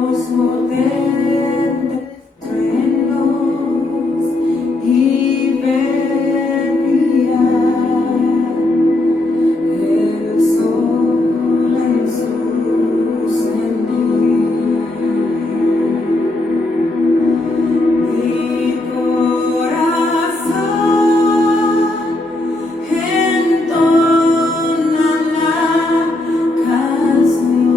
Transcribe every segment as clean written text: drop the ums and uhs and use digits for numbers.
potentes truenos y veía el sol en su sentir. Mi corazón entona la canción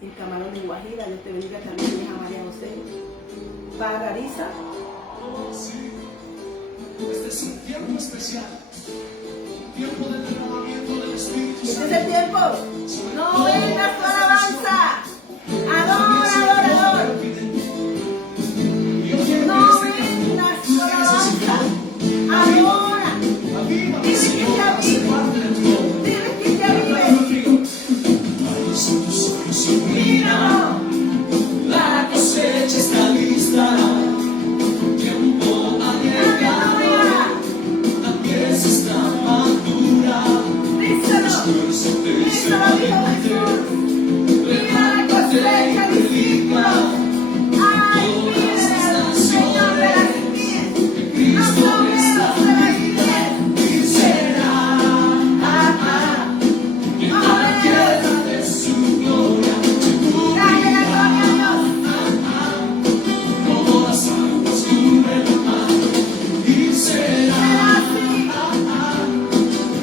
en Camarón de Guajira. Dios te bendiga también, mi hija María José. Para Arisa. Sí, este es un tiempo especial, un tiempo de derramamiento del Espíritu Este es Santo. el tiempo. No vengas tu alabanza. Adora, adora, adora. Y yo quiero No que este vengas tu tú digas así, alabanza. Adora. avívame, Dile que Señor, te a ser avive. parte de tu obra. Dile que te Cántalo avive. conmigo. Ahí son tus ojos y mira, la cosecha está lista. Tiempo ha llegado, la pieza está madura. Díselo. Esfuérzate, Díselo, dijo Jesús. Mira la cosecha, discípulo. Ay, mire al Señor de las mies. Los obreros de las mies. y será llena la tierra de su gloria. Dale la gloria a Dios. Como las aguas cubren el mar y será Será así.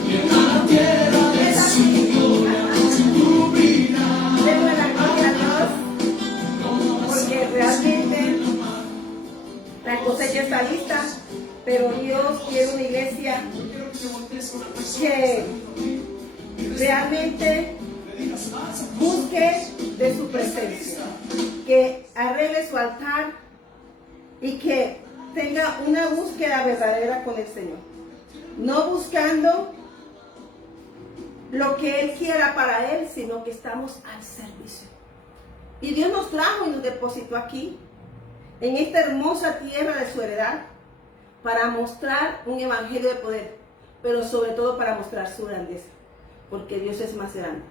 llena la tierra de Es su así. gloria. Se cubrirá Démosle la gloria a Dios, porque realmente la cosecha está lista, pero Dios quiere una iglesia que realmente busque de su presencia, que arregle su altar y que tenga una búsqueda verdadera con el Señor, no buscando lo que Él quiera para Él, sino que estamos al servicio. Y Dios nos trajo y nos depositó aquí, en esta hermosa tierra de su heredad, para mostrar un evangelio de poder, pero sobre todo para mostrar su grandeza, porque Dios es más grande.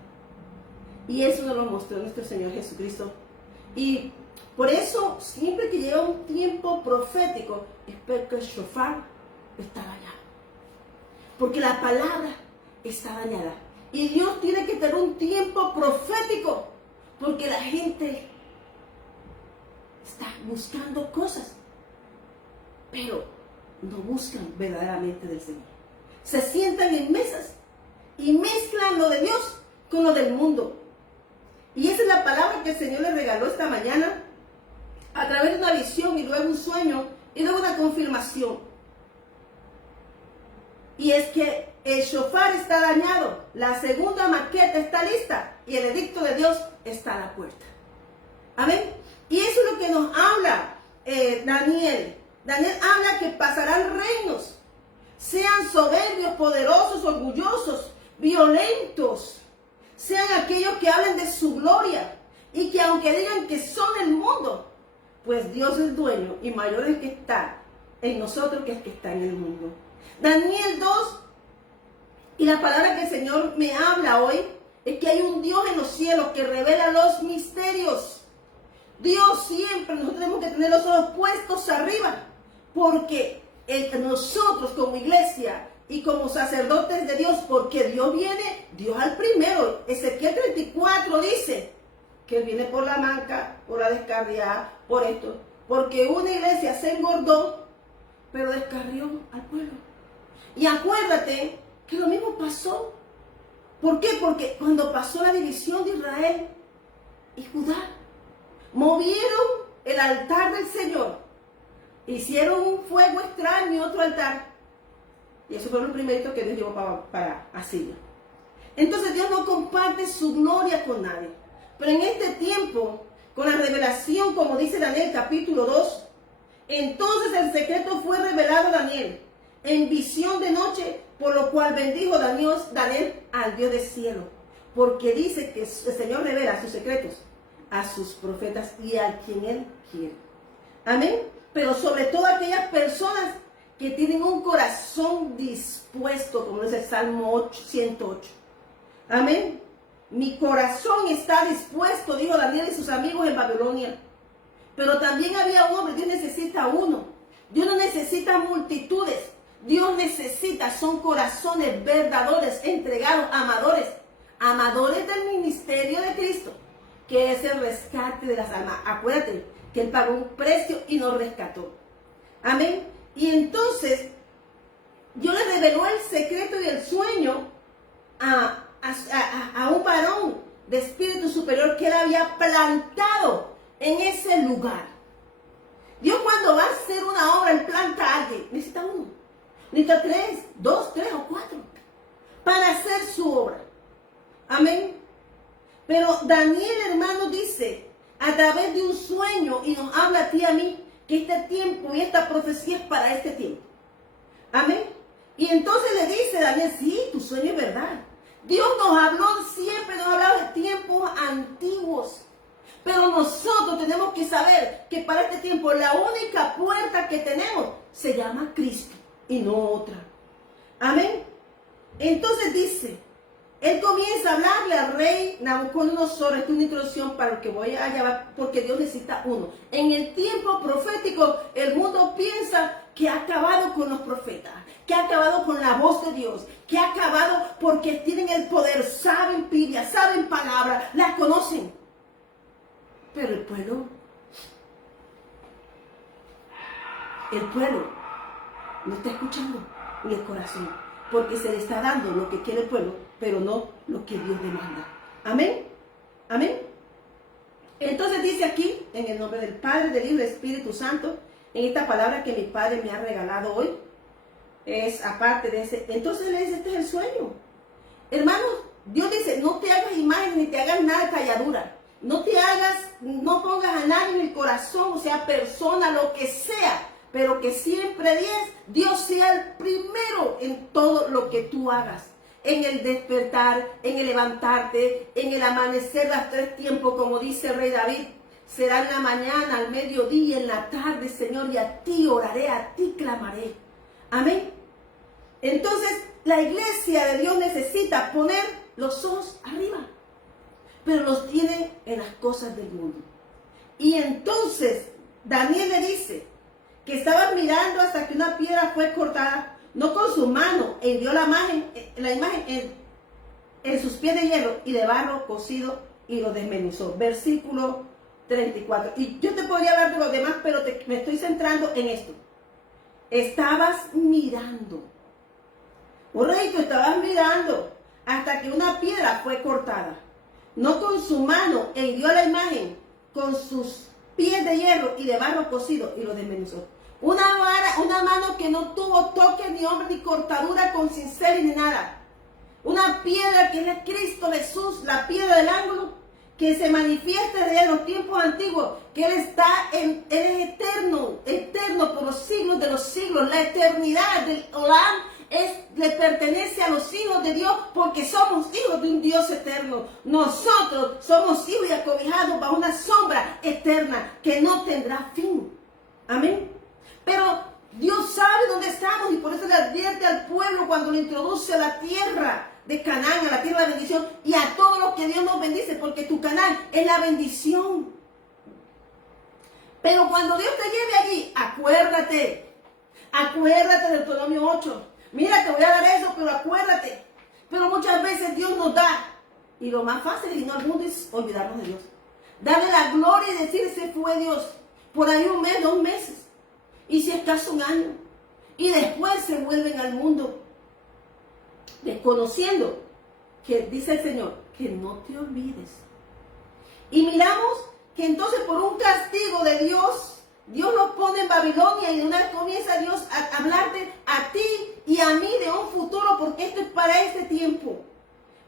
Y eso nos lo mostró nuestro Señor Jesucristo. Y por eso, siempre que llega un tiempo profético, espero que el shofar está dañado, porque la palabra está dañada. Y Dios tiene que tener un tiempo profético, porque la gente está buscando cosas, pero no buscan verdaderamente del Señor. Se sientan en mesas y mezclan lo de Dios con lo del mundo. Y esa es la palabra que el Señor le regaló esta mañana a través de una visión y luego un sueño y luego una confirmación. Y es que el shofar está dañado, la segunda maqueta está lista y el edicto de Dios está a la puerta. Amén. Y eso es lo que nos habla Daniel. Daniel habla que pasarán reinos, sean soberbios, poderosos, orgullosos, violentos, sean aquellos que hablen de su gloria y que aunque digan que son el mundo, pues Dios es dueño y mayor es el que está en nosotros que el que está en el mundo. Daniel 2, y la palabra que el Señor me habla hoy es que hay un Dios en los cielos que revela los misterios. Dios siempre, nosotros tenemos que tener los ojos puestos arriba, porque nosotros como iglesia y como sacerdotes de Dios, porque Dios viene, Dios al primero. Ezequiel 34 dice que Él viene por la manca, por la descarriada, por esto, porque una iglesia se engordó, pero descarrió al pueblo. Y acuérdate que lo mismo pasó. ¿Por qué? Porque cuando pasó la división de Israel y Judá, movieron el altar del Señor, hicieron un fuego extraño y otro altar, y eso fue lo primerito que Dios llevó para Asiria. Entonces Dios no comparte su gloria con nadie, pero en este tiempo, con la revelación, como dice Daniel capítulo 2, entonces el secreto fue revelado a Daniel en visión de noche, por lo cual bendijo Daniel al Dios del cielo, porque dice que el Señor revela sus secretos a sus profetas y a quien Él quiere. Amén. Pero sobre todo aquellas personas que tienen un corazón dispuesto, como dice el Salmo 108. Amén. Mi corazón está dispuesto, dijo Daniel y sus amigos en Babilonia. Pero también había un hombre, Dios necesita uno. Dios no necesita multitudes. Dios necesita, son corazones verdaderos, entregados, amadores. Amadores del ministerio de Cristo, que es el rescate de las almas. Acuérdate que Él pagó un precio y nos rescató. Amén. Y entonces, Dios le reveló el secreto y el sueño a un varón de espíritu superior que él había plantado en ese lugar. Dios cuando va a hacer una obra, él planta a alguien. Necesita uno, necesita 3, 2, 3 o 4 para hacer su obra. Amén. Pero Daniel, hermano, dice a través de un sueño y nos habla a ti y a mí que este tiempo y esta profecía es para este tiempo. Amén. Y entonces le dice Daniel, sí, tu sueño es verdad. Dios nos habló siempre, nos ha hablado de tiempos antiguos. Pero nosotros tenemos que saber que para este tiempo la única puerta que tenemos se llama Cristo y no otra. Amén. Entonces dice, él comienza a hablarle al rey Nabucodonosor. Esta es una introducción para lo que voy a llevar, porque Dios necesita uno. En el tiempo profético, el mundo piensa que ha acabado con los profetas, que ha acabado con la voz de Dios, que ha acabado porque tienen el poder, saben Biblia, saben palabra, la conocen. Pero el pueblo no está escuchando en el corazón, porque se le está dando lo que quiere el pueblo, pero no lo que Dios demanda. Amén. Amén. Entonces dice aquí, en el nombre del Padre, del Hijo y del Espíritu Santo, en esta palabra que mi Padre me ha regalado hoy, es aparte de ese. Entonces le dice, este es el sueño. Hermanos, Dios dice, no te hagas imagen ni te hagas nada de talladura. No pongas a nadie en el corazón, o sea, persona, lo que sea, pero que siempre Dios sea el primero en todo lo que tú hagas. En el despertar, en el levantarte, en el amanecer, las 3 tiempos, como dice el rey David. Será en la mañana, al mediodía, en la tarde, Señor, y a ti oraré, a ti clamaré. Amén. Entonces, la iglesia de Dios necesita poner los ojos arriba, pero los tiene en las cosas del mundo. Y entonces, Daniel le dice que estaba mirando hasta que una piedra fue cortada, no con su mano, e hirió la imagen en sus pies de hierro y de barro cocido y lo desmenuzó. Versículo 34. Y yo te podría hablar de los demás, pero me estoy centrando en esto. Estabas mirando. Oh rey, tú estabas mirando hasta que una piedra fue cortada. No con su mano, e hirió la imagen con sus pies de hierro y de barro cocido y lo desmenuzó. Una mano que no tuvo toque ni hombre ni cortadura con cincel ni nada. Una piedra que es Cristo Jesús, la piedra del ángulo, que se manifiesta desde los tiempos antiguos, que Él es eterno por los siglos de los siglos. La eternidad del Olam le pertenece a los hijos de Dios, porque somos hijos de un Dios eterno. Nosotros somos hijos y acobijados bajo una sombra eterna que no tendrá fin. Amén. Pero Dios sabe dónde estamos y por eso le advierte al pueblo cuando le introduce a la tierra de Canaán, a la tierra de bendición, y a todos los que Dios nos bendice, porque tu Canaán es la bendición. Pero cuando Dios te lleve allí, acuérdate de Deuteronomio 8. Mira, te voy a dar eso, pero acuérdate. Pero muchas veces Dios nos da, y lo más fácil y no al mundo es olvidarnos de Dios. Darle la gloria y decir, ese fue Dios. Por ahí 1 mes, 2 meses, y si acaso 1 año. Y después se vuelven al mundo, desconociendo que dice el Señor, que no te olvides. Y miramos que entonces por un castigo de Dios, Dios nos pone en Babilonia, y de una vez comienza Dios a hablarte a ti y a mí de un futuro, porque esto es para este tiempo.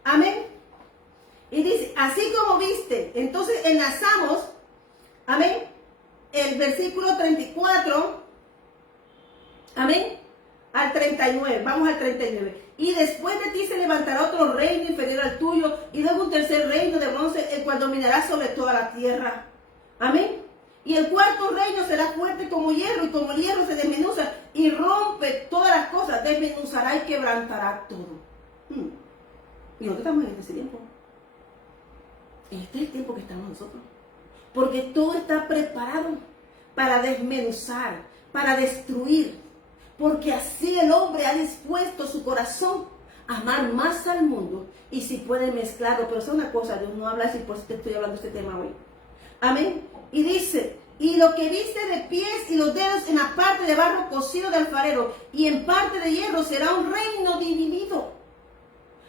Amén. Y dice, así como viste, entonces enlazamos, amén, el versículo 34, amén, al 39, vamos al 39. Y después de ti se levantará otro reino inferior al tuyo, y luego un tercer reino de bronce, el cual dominará sobre toda la tierra. Amén. Y el cuarto reino será fuerte como hierro, y como el hierro se desmenuza y rompe todas las cosas, desmenuzará y quebrantará todo. Y nosotros estamos en ese tiempo. Este es el tiempo que estamos nosotros. Porque todo está preparado para desmenuzar, para destruir. Porque así el hombre ha dispuesto su corazón a amar más al mundo. Y si puede mezclarlo, pero es una cosa, Dios no habla así, por eso te estoy hablando de este tema hoy. Amén. Y dice, y lo que viste de pies y los dedos en la parte de barro cocido de alfarero y en parte de hierro será un reino dividido.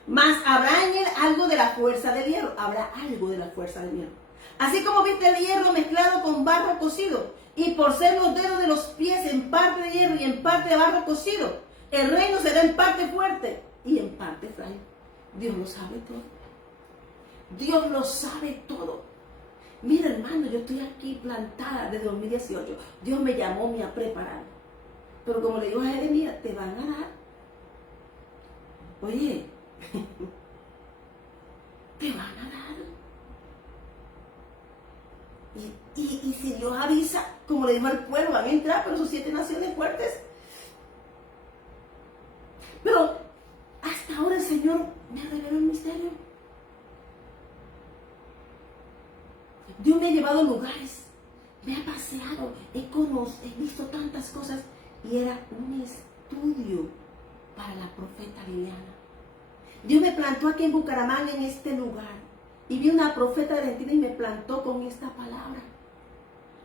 Mas habrá en él algo de la fuerza del hierro. Habrá algo de la fuerza del hierro. Así como viste el hierro mezclado con barro cocido, y por ser los dedos de los pies en parte de hierro y en parte de barro cocido, el reino será en parte fuerte y en parte frágil. Dios lo sabe todo. Dios lo sabe todo. Mira, hermano, yo estoy aquí plantada desde 2018. Dios me llamó, me ha preparado. Pero como le digo a Jeremías, te van a dar. Oye, te van a dar. Y si Dios avisa, como le dijo al pueblo, van a entrar, pero sus 7 naciones fuertes. Pero hasta ahora el Señor me reveló el misterio. Dios me ha llevado a lugares, me ha paseado, he visto tantas cosas y era un estudio para la profeta Liliana. Dios me plantó aquí en Bucaramanga, en este lugar, y vi una profeta de Argentina y me plantó con esta palabra.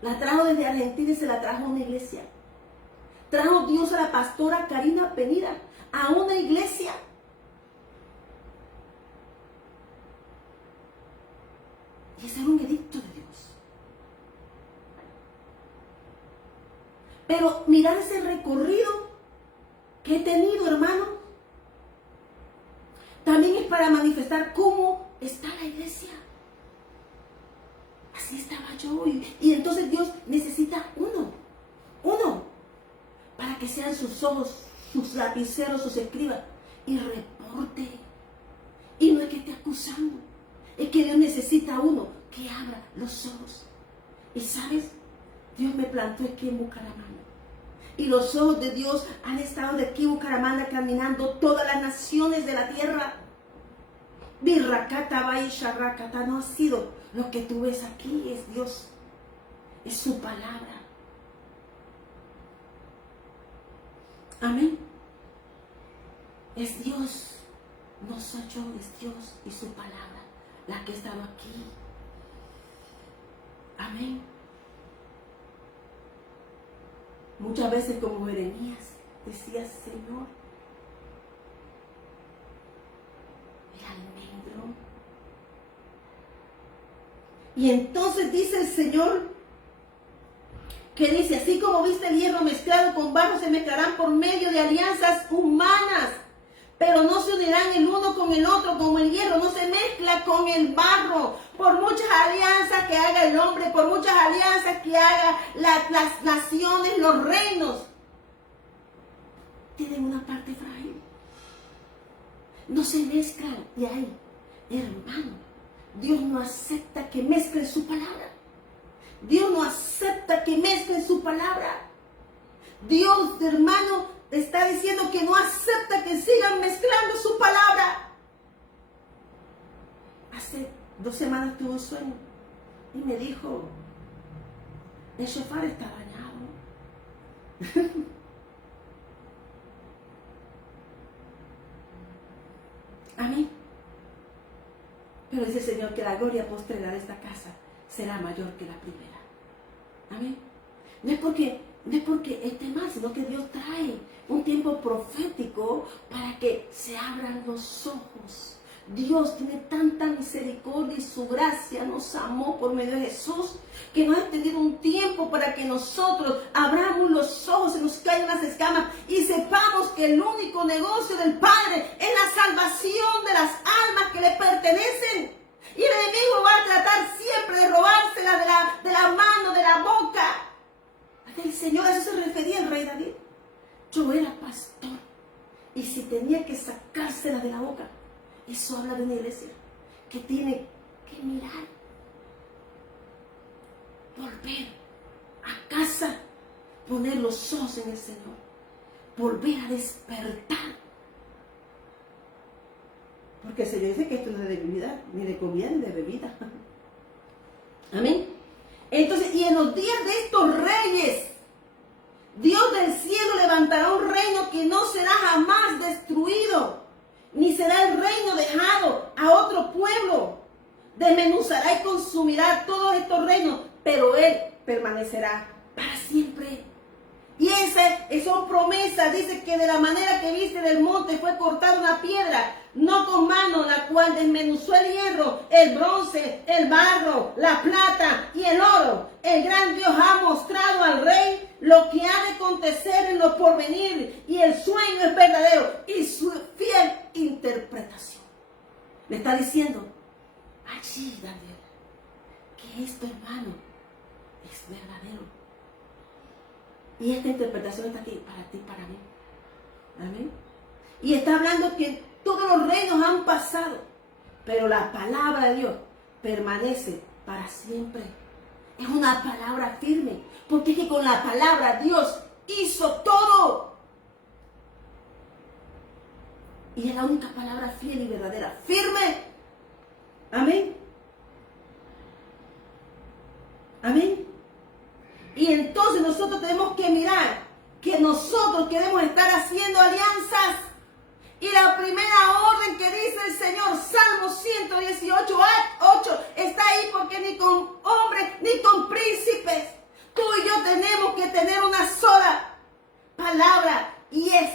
La trajo desde Argentina y se la trajo a una iglesia. Trajo Dios a la pastora Karina Penida a una iglesia. Y ese era un edicto de Dios. Pero mirar ese recorrido que he tenido, hermano, también es para manifestar cómo está la iglesia. Así estaba yo. Y entonces Dios necesita uno, para que sean sus ojos, sus lapiceros, sus escribas, y reporte. Y no es que esté acusando, es que Dios necesita uno que abra los ojos. Y sabes, Dios me plantó aquí en Bucaramanga. Y los ojos de Dios han estado de aquí en Bucaramanga caminando todas las naciones de la tierra. Birrakata, Baisharakata, no ha sido lo que tú ves aquí, es Dios, es su palabra. Amén. Es Dios, no soy yo, es Dios y su palabra la que ha estado aquí. Amén. Muchas veces como Jeremías decía, Señor, el almendro. Y entonces dice el Señor, que dice, así como viste el hierro mezclado con barro, se mezclarán por medio de alianzas humanas, pero no se unirán el uno con el otro, como el hierro no se mezcla con el barro. Por muchas alianzas que haga el hombre, por muchas alianzas que haga las naciones, los reinos, tienen una parte frágil. No se mezclan. Y ahí, hermano, Dios no acepta que mezclen su palabra. Dios no acepta que mezclen su palabra. Dios, hermano, está diciendo que no acepta que sigan mezclando su palabra. Hace 2 semanas tuve un sueño y me dijo, el shofar está dañado. Amén. Pero dice el Señor que la gloria postrera de esta casa será mayor que la primera. Amén. No es porque esté mal, sino que Dios trae un tiempo profético para que se abran los ojos. Dios tiene tanta misericordia y su gracia nos amó por medio de Jesús, que nos ha tenido un tiempo para que nosotros abramos los ojos, se nos caigan las escamas y sepamos que el único negocio del Padre es la salvación de las almas que le pertenecen. Y el enemigo va a tratar siempre de robársela de la mano, de la boca del Señor. A eso se refería el rey David. Yo era pastor y si tenía que sacársela de la boca, eso habla de una iglesia que tiene que mirar, volver a casa, poner los ojos en el Señor, volver a despertar. Porque el Señor dice que esto no es de bebida, ni de comida, ni de bebida. Amén. Entonces, y en los días de estos reyes, Dios del cielo levantará un reino que no será jamás destruido, ni será el reino dejado a otro pueblo. Desmenuzará y consumirá todos estos reinos, pero Él permanecerá para siempre. Y son promesas. Dice que de la manera que viste del monte fue cortada una piedra, no con mano, la cual desmenuzó el hierro, el bronce, el barro, la plata y el oro. El gran Dios ha mostrado al rey lo que ha de acontecer en lo porvenir, y el sueño es verdadero y su fiel interpretación. Le está diciendo allí, Daniel, que esto, hermano, es verdadero. Y esta interpretación está aquí para ti, para mí. Amén. Y está hablando que todos los reinos han pasado, pero la palabra de Dios permanece para siempre. Es una palabra firme, porque es que con la palabra Dios hizo todo. Y es la única palabra fiel y verdadera, firme. Amén. Amén. Y entonces nosotros tenemos que mirar que nosotros queremos estar haciendo alianzas. Y la primera orden que dice el Señor, Salmo 118, 8, está ahí, porque ni con hombres ni con príncipes. Tú y yo tenemos que tener una sola palabra, y es: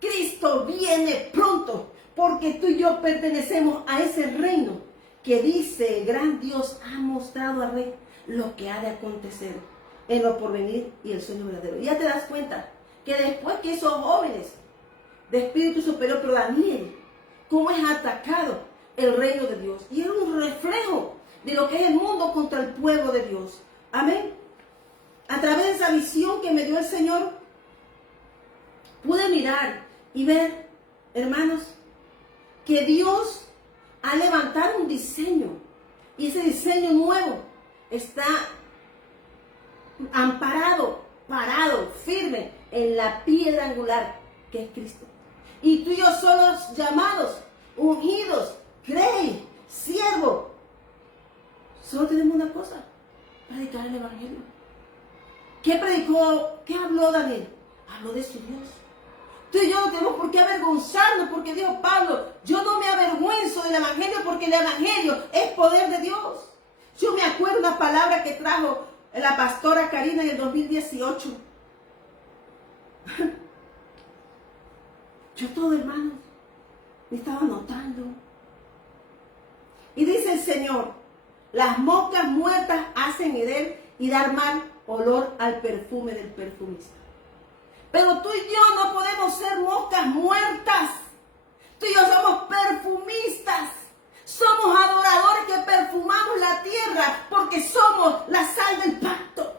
Cristo viene pronto, porque tú y yo pertenecemos a ese reino que dice: el gran Dios ha mostrado al rey lo que ha de acontecer en lo porvenir y el sueño verdadero. Y ya te das cuenta que después que esos jóvenes de espíritu superior, pero Daniel, cómo es atacado el reino de Dios, y era un reflejo de lo que es el mundo contra el pueblo de Dios. Amén. A través de esa visión que me dio el Señor, pude mirar y ver, hermanos, que Dios ha levantado un diseño, y ese diseño nuevo está amparado, parado, firme en la piedra angular que es Cristo. Y tú y yo somos llamados, ungidos, rey, siervo. Solo tenemos una cosa: predicar el evangelio. ¿Qué predicó? ¿Qué habló Daniel? Habló de su Dios. Tú y yo no tenemos por qué avergonzarnos, porque dijo Pablo: yo no me avergüenzo del evangelio, porque el evangelio es poder de Dios. Yo me acuerdo una palabra que trajo la pastora Karina en el 2018. Yo todo, hermanos, me estaba notando. Y dice el Señor: las moscas muertas hacen hereder y dar mal olor al perfume del perfumista. Pero tú y yo no podemos ser moscas muertas. Tú y yo somos perfumistas. Somos adoradores que perfumamos la tierra, porque somos la sal del pacto.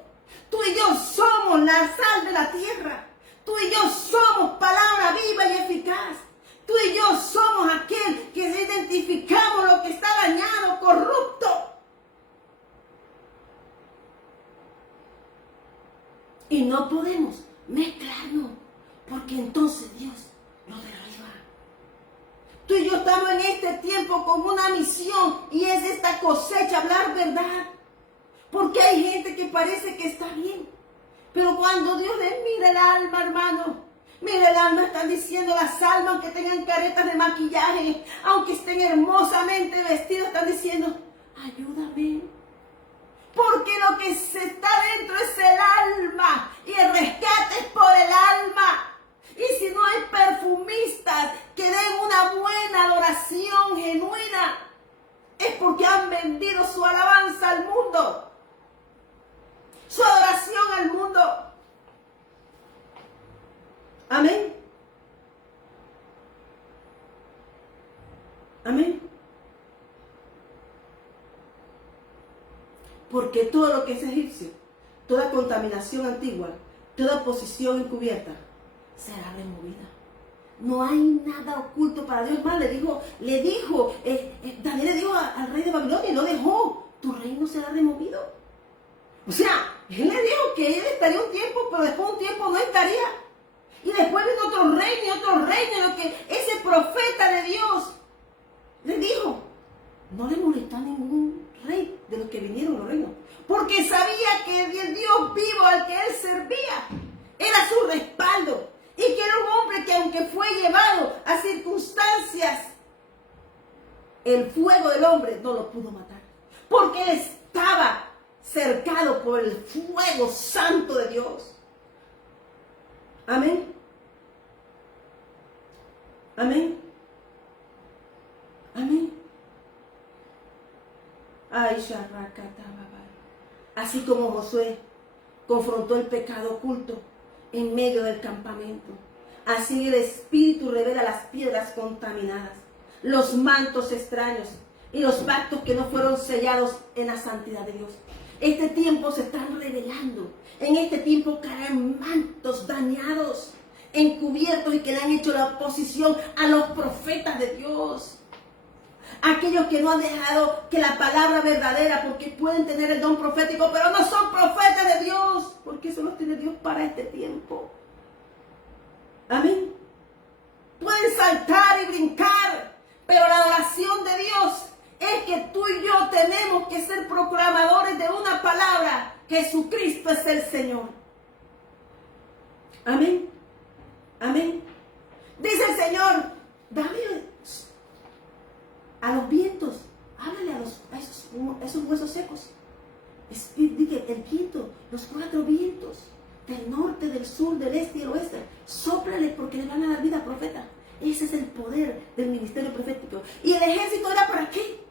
Tú y yo somos la sal de la tierra. Tú y yo somos palabra viva y eficaz. Tú y yo somos aquel que identificamos lo que está dañado, corrupto. Y no podemos mezclarnos, porque entonces Dios nos derriba. Tú y yo estamos en este tiempo con una misión, y es esta cosecha: hablar verdad. Porque hay gente que parece que está bien, pero cuando Dios les mira el alma, hermano, mira el alma, están diciendo las almas, aunque tengan caretas de maquillaje, aunque estén hermosamente vestidos, están diciendo: ayúdame. Porque lo que se está dentro es el alma, y el rescate es por el alma. Y si no hay perfumistas que den una buena adoración genuina, es porque han vendido su alabanza al mundo, su adoración al mundo. Amén. Amén. Porque todo lo que es egipcio, toda contaminación antigua, toda posición encubierta, será removida. No hay nada oculto para Dios. Más Daniel le dijo al rey de Babilonia, y lo dejó: tu reino será removido. O sea, él le dijo que él estaría un tiempo, pero después de un tiempo no estaría. Y después vino otro reino, lo que ese profeta de Dios le dijo. No le molestó a ningún rey de los que vinieron los reinos, porque sabía que el Dios vivo al que él servía era su respaldo, y que era un hombre que, aunque fue llevado a circunstancias, el fuego del hombre no lo pudo matar, porque él estaba cercado por el fuego santo de Dios. Amén. Amén. Amén. Ay, Sharrakatababa. Así como Josué confrontó el pecado oculto en medio del campamento, así el Espíritu revela las piedras contaminadas, los mantos extraños y los pactos que no fueron sellados en la santidad de Dios. Este tiempo se están revelando. En este tiempo caen mantos dañados, encubiertos y que le han hecho la oposición a los profetas de Dios. Aquellos que no han dejado que la palabra verdadera, porque pueden tener el don profético, pero no son profetas de Dios, porque eso los tiene Dios para este tiempo. Amén. Pueden saltar y brincar, pero la adoración de Dios es que tú y yo tenemos que ser proclamadores de una palabra. Jesucristo es el Señor. Amén. Amén. Dice el Señor, dame a los vientos, háblale a esos huesos secos. Dije, el viento, los 4 vientos, del norte, del sur, del este y del oeste, sóplale porque le van a dar vida al profeta. Ese es el poder del ministerio profético. ¿Y el ejército era para qué?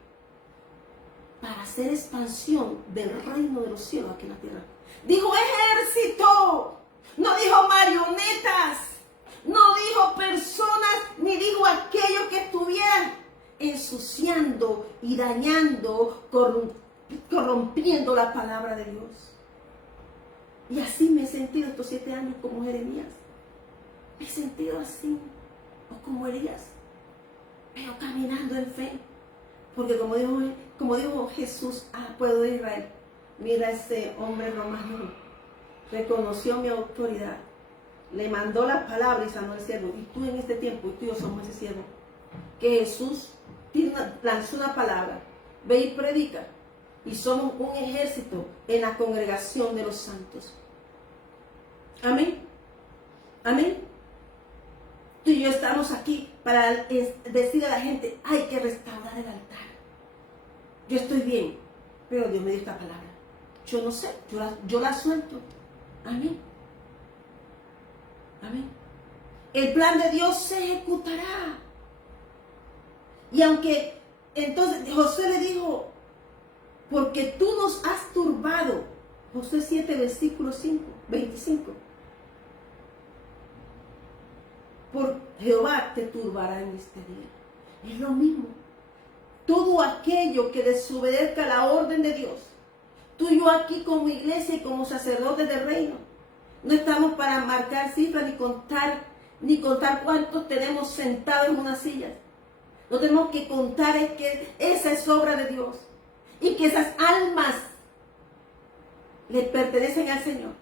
Para hacer expansión del reino de los cielos aquí en la tierra. Dijo ejército, no dijo marionetas, no dijo personas, ni dijo aquellos que estuvieran ensuciando y dañando, corrompiendo la palabra de Dios. Y así me he sentido estos 7 años como Jeremías. Me he sentido así, o como Elías, pero caminando en fe. Porque como dijo Jesús al pueblo de Israel, mira, ese hombre romano reconoció mi autoridad, le mandó la palabra y sanó el siervo. Y tú en este tiempo, y tú y yo somos ese siervo, que Jesús lanzó una palabra, ve y predica, y somos un ejército en la congregación de los santos. Amén. Amén. Tú y yo estamos aquí para decir a la gente, hay que restaurar el altar. Yo estoy bien, pero Dios me dio esta palabra. Yo no sé, yo la suelto. Amén. Amén. El plan de Dios se ejecutará. Y aunque entonces José le dijo, porque tú nos has turbado, Josué 7, versículo 25. Por Jehová te turbará en este día. Es lo mismo. Todo aquello que desobedezca la orden de Dios. Tú y yo aquí como iglesia y como sacerdotes del reino, no estamos para marcar cifras ni contar cuántos tenemos sentados en una silla. No tenemos que contar es que esa es obra de Dios. Y que esas almas le pertenecen al Señor.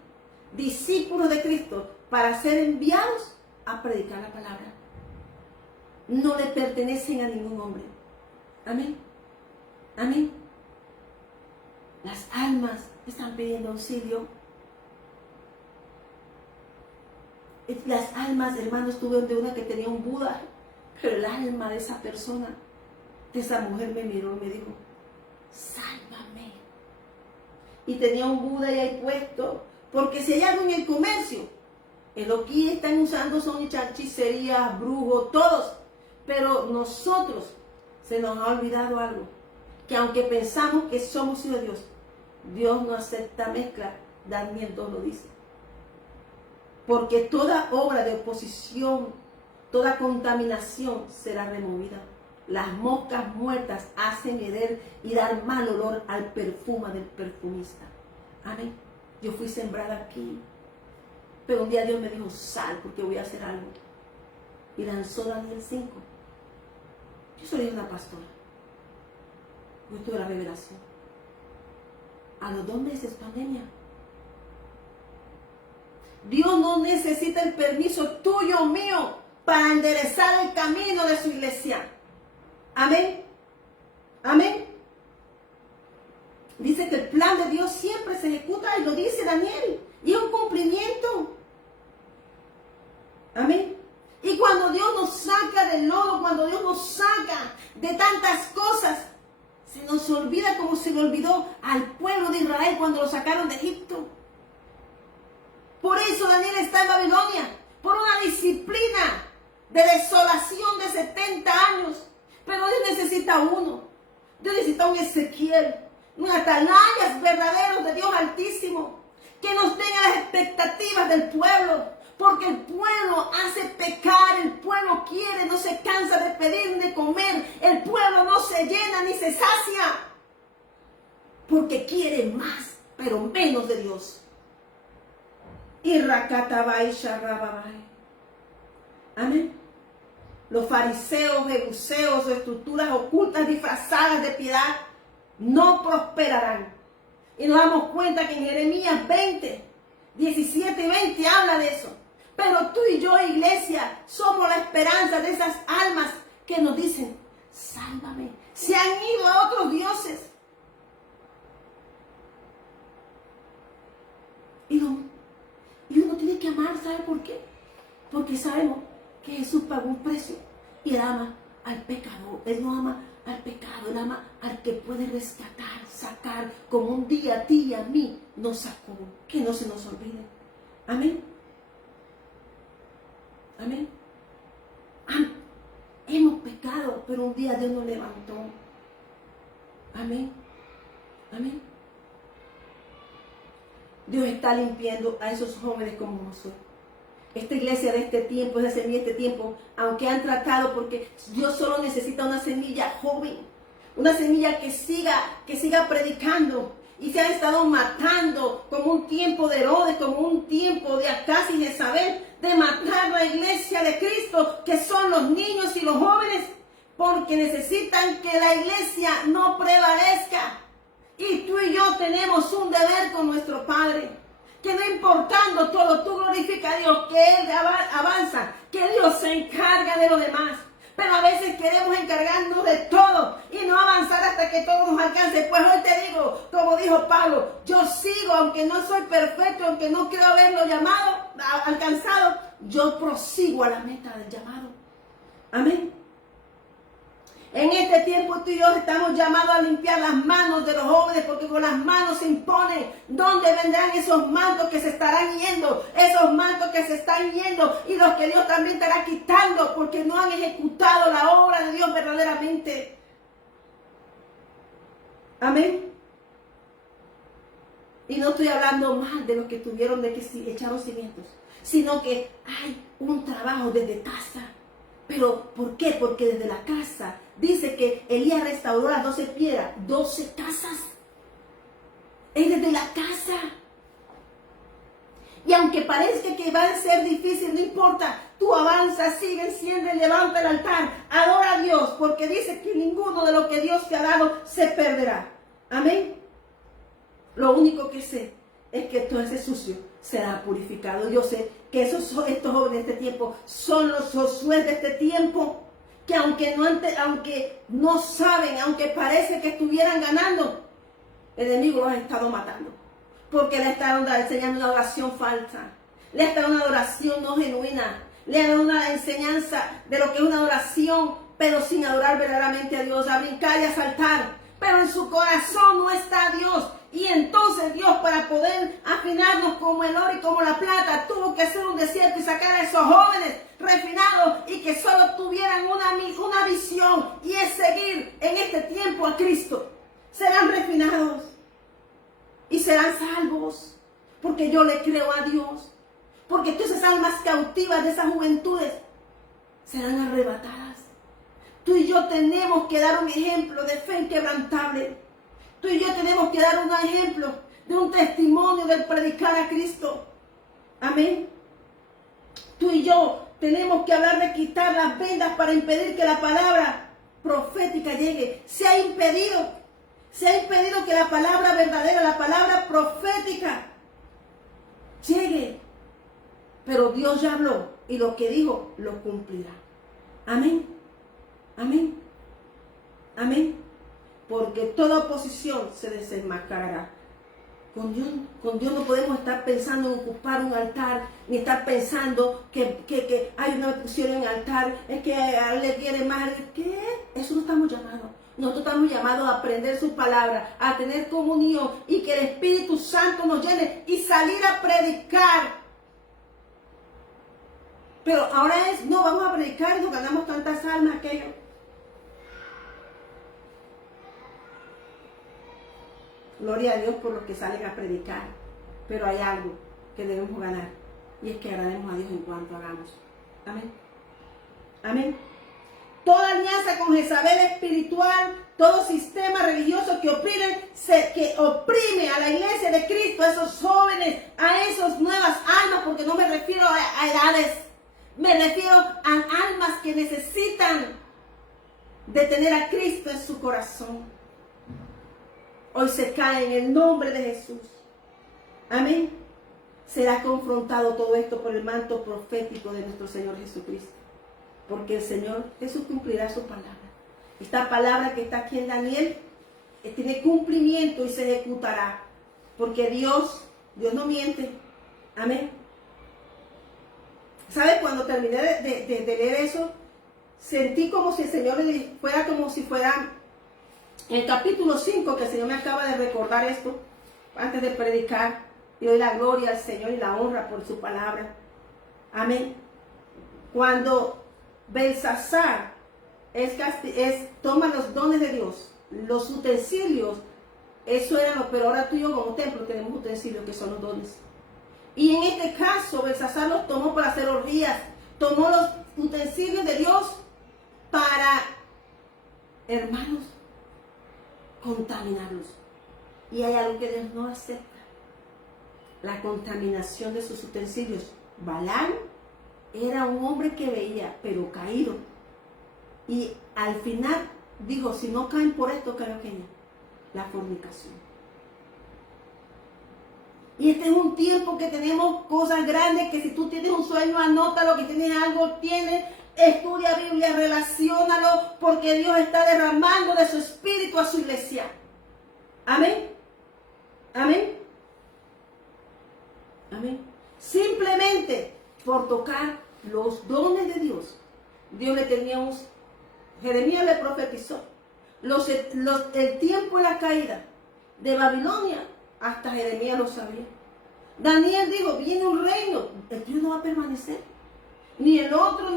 Discípulos de Cristo para ser enviados a predicar la palabra. No le pertenecen a ningún hombre. Amén. Amén. Las almas están pidiendo auxilio. Las almas, hermanos, tuve de una que tenía un Buda, pero el alma de esa persona, de esa mujer me miró y me dijo, sálvame. Y tenía un Buda ahí puesto, porque si hay algo en el comercio, lo que están usando son hechicerías, brujos, todos. Pero nosotros se nos ha olvidado algo, que aunque pensamos que somos hijos de Dios, Dios no acepta mezcla. Daniel 2 lo dice. Porque toda obra de oposición, toda contaminación será removida. Las moscas muertas hacen heder y dar mal olor al perfume del perfumista. Amén. Yo fui sembrada aquí. Pero un día Dios me dijo, sal porque voy a hacer algo. Y lanzó Daniel 5. Yo soy una pastora. Yo tuve la revelación. A los 2 meses pandemia. Dios no necesita el permiso tuyo, mío, para enderezar el camino de su iglesia. Amén. Amén. Dice que el plan de Dios siempre se ejecuta y lo dice Daniel. Y es un cumplimiento. Amén. Y cuando Dios nos saca del lodo, cuando Dios nos saca de tantas cosas, se nos olvida como se le olvidó al pueblo de Israel cuando lo sacaron de Egipto. Por eso Daniel está en Babilonia, por una disciplina de desolación de 70 años. Pero Dios necesita uno. Dios necesita un Ezequiel, un atalayas verdaderos de Dios Altísimo, que nos tenga las expectativas del pueblo, porque el pueblo hace pecar, el pueblo quiere, no se cansa de pedir, de comer, el pueblo no se llena ni se sacia, porque quiere más, pero menos de Dios. Y Rakatabai Sharrababai. Amén. Los fariseos, jebuseos o estructuras ocultas disfrazadas de piedad no prosperarán. Y nos damos cuenta que en Jeremías 20, 17 y 20 habla de eso. Pero tú y yo, iglesia, somos la esperanza de esas almas que nos dicen, sálvame. Se han ido a otros dioses. Y uno tiene que amar, ¿sabe por qué? Porque sabemos que Jesús pagó un precio y él ama al pecador. Él no ama al pecado, él ama al que puede rescatar, sacar, como un día a ti y a mí nos sacó. Que no se nos olvide. Amén. Amén. Hemos pecado, pero un día Dios nos levantó. Amén. Amén. Dios está limpiando a esos jóvenes como nosotros. Esta iglesia de este tiempo, esa semilla de este tiempo, aunque han tratado, porque Dios solo necesita una semilla joven, una semilla que siga predicando, y se han estado matando como un tiempo de Herodes, como un tiempo de Acaz y Jezabel, de matar la iglesia de Cristo, que son los niños y los jóvenes, porque necesitan que la iglesia no prevalezca. Y tú y yo tenemos un deber con nuestro Padre, que no importando todo, tú glorifica a Dios, que Él avanza, que Dios se encarga de lo demás. Pero a veces queremos encargarnos de todo y no avanzar hasta que todo nos alcance. Pues hoy te digo, como dijo Pablo, yo sigo, aunque no soy perfecto, aunque no creo haberlo alcanzado, yo prosigo a la meta del llamado. Amén. En este tiempo tú y yo estamos llamados a limpiar las manos de los jóvenes, porque con las manos se impone dónde vendrán esos mantos que se estarán yendo, esos mantos que se están yendo y los que Dios también estará quitando porque no han ejecutado la obra de Dios verdaderamente. Amén. Y no estoy hablando mal de los que tuvieron de que echaron cimientos, sino que hay un trabajo desde casa. ¿Pero por qué? Porque desde la casa dice que Elías restauró las 12 piedras, 12 casas. Es desde la casa. Y aunque parezca que va a ser difícil, no importa. Tú avanza, sigue, enciende, levanta el altar, adora a Dios, porque dice que ninguno de lo que Dios te ha dado se perderá. Amén. Lo único que sé es que todo ese sucio será purificado. Yo sé que estos jóvenes de este tiempo son los Josué de este tiempo, que aunque no saben, aunque parece que estuvieran ganando, el enemigo los ha estado matando, porque le están enseñando una oración falsa, le están dando una adoración no genuina, le dan una enseñanza de lo que es una adoración, pero sin adorar verdaderamente a Dios, a brincar y a saltar, pero en su corazón no está Dios. Y entonces Dios, para poder afinarnos como el oro y como la plata, tuvo que hacer un desierto y sacar a esos jóvenes refinados y que solo tuvieran una visión, y es seguir en este tiempo a Cristo. Serán refinados y serán salvos, porque yo le creo a Dios, porque todas esas almas cautivas de esas juventudes serán arrebatadas. Tú y yo tenemos que dar un ejemplo de fe inquebrantable. Tú y yo tenemos que dar un ejemplo de un testimonio del predicar a Cristo. Amén. Tú y yo tenemos que hablar de quitar las vendas para impedir que la palabra profética llegue. Se ha impedido que la palabra verdadera, la palabra profética llegue. Pero Dios ya habló y lo que dijo lo cumplirá. Amén. Amén. Amén. Porque toda oposición se desenmascarará. Con Dios no podemos estar pensando en ocupar un altar, ni estar pensando que hay una pusieron en altar, es que a él le quiere más. ¿Qué? Eso no estamos llamados. Nosotros estamos llamados a aprender su palabra, a tener comunión y que el Espíritu Santo nos llene y salir a predicar. Pero ahora es, no, vamos a predicar y nos ganamos tantas almas, aquello. Gloria a Dios por los que salen a predicar. Pero hay algo que debemos ganar. Y es que agrademos a Dios en cuanto hagamos. Amén. Amén. Toda alianza con Jezabel espiritual, todo sistema religioso que oprime a la iglesia de Cristo, a esos jóvenes, a esas nuevas almas, porque no me refiero a edades, me refiero a almas que necesitan de tener a Cristo en su corazón. Hoy se cae en el nombre de Jesús. Amén. Será confrontado todo esto por el manto profético de nuestro Señor Jesucristo. Porque el Señor Jesús cumplirá su palabra. Esta palabra que está aquí en Daniel tiene cumplimiento y se ejecutará. Porque Dios no miente. Amén. ¿Sabe? Cuando terminé de leer eso, sentí como si el Señor fuera como si fuera el capítulo 5, que el Señor me acaba de recordar esto antes de predicar. Y doy la gloria al Señor y la honra por su palabra. Amén. Cuando Belsasar toma los dones de Dios, los utensilios, eso era lo, pero ahora tú y yo como templo tenemos utensilios que son los dones. Y en este caso Belsasar los tomó para hacer orgías, tomó los utensilios de Dios para, hermanos, contaminarlos. Y hay algo que Dios no acepta: la contaminación de sus utensilios. Balaam era un hombre que veía, pero caído. Y al final dijo, si no caen por esto, caen aquello. La fornicación. Y este es un tiempo que tenemos cosas grandes, que si tú tienes un sueño, anótalo, que tienes algo, estudia Biblia, relaciónalo, porque Dios está derramando de su espíritu a su iglesia. Amén. Amén. Amén. Simplemente por tocar los dones de Dios. Dios le tenía Jeremías le profetizó. El tiempo de la caída de Babilonia, hasta Jeremías lo sabía. Daniel dijo, viene un reino, el tuyo no va a permanecer. Ni el otro,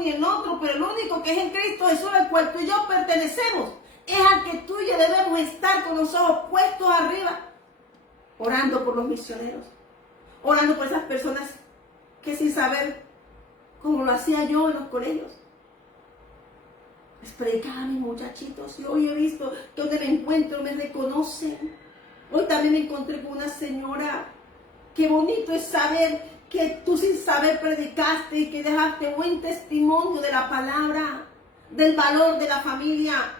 pero el único que es en Cristo Jesús, al cual tú y yo pertenecemos, es al que tú y yo debemos estar con los ojos puestos arriba, orando por los misioneros, orando por esas personas que sin saber, como lo hacía yo en los colegios, les predicaba a mis muchachitos. Y hoy he visto que donde me encuentro me reconocen. Hoy también me encontré con una señora. Qué bonito es saber que tú sin saber predicaste y que dejaste buen testimonio de la palabra, del valor de la familia.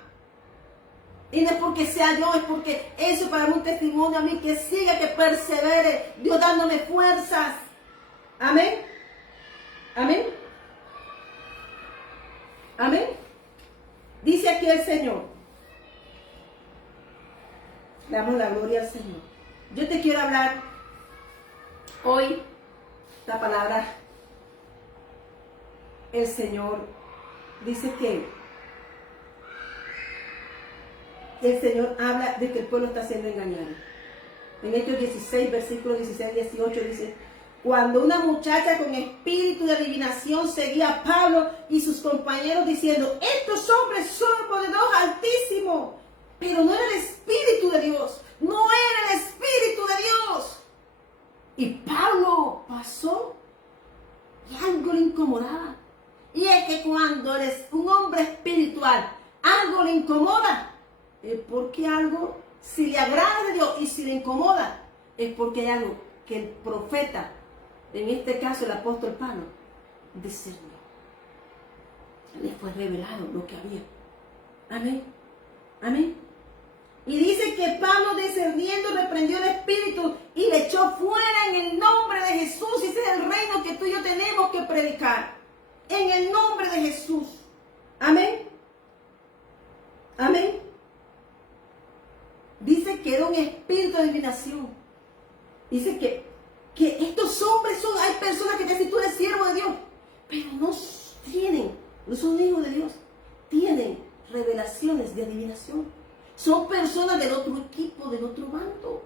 Y no es porque sea yo, es porque eso para mí es un testimonio a mí, que siga, que persevere, Dios dándome fuerzas. Amén. Amén. Amén. Dice aquí el Señor. Damos la gloria al Señor. Yo te quiero hablar hoy la palabra. El Señor dice que el Señor habla de que el pueblo está siendo engañado. En Hechos 16, versículos 16 y 18 dice: cuando una muchacha con espíritu de adivinación seguía a Pablo y sus compañeros diciendo, estos hombres son por Dios Altísimo, pero no era el Espíritu de Dios, no era el Espíritu de Dios. Y Pablo pasó y algo le incomodaba. Y es que cuando eres un hombre espiritual, algo le incomoda, es porque algo, si le agrada de Dios y si le incomoda, es porque hay algo que el profeta, en este caso el apóstol Pablo, discernió. Le fue revelado lo que había. Amén. Amén. Y dice que Pablo, discerniendo, reprendió el espíritu y le echó fuera en el nombre de Jesús. Y ese es el reino que tú y yo tenemos que predicar. En el nombre de Jesús. Amén. Amén. Dice que era un espíritu de adivinación. Dice que estos hombres hay personas que te dicen, tú eres siervo de Dios, pero no son hijos de Dios, tienen revelaciones de adivinación. Son personas del otro equipo, del otro bando.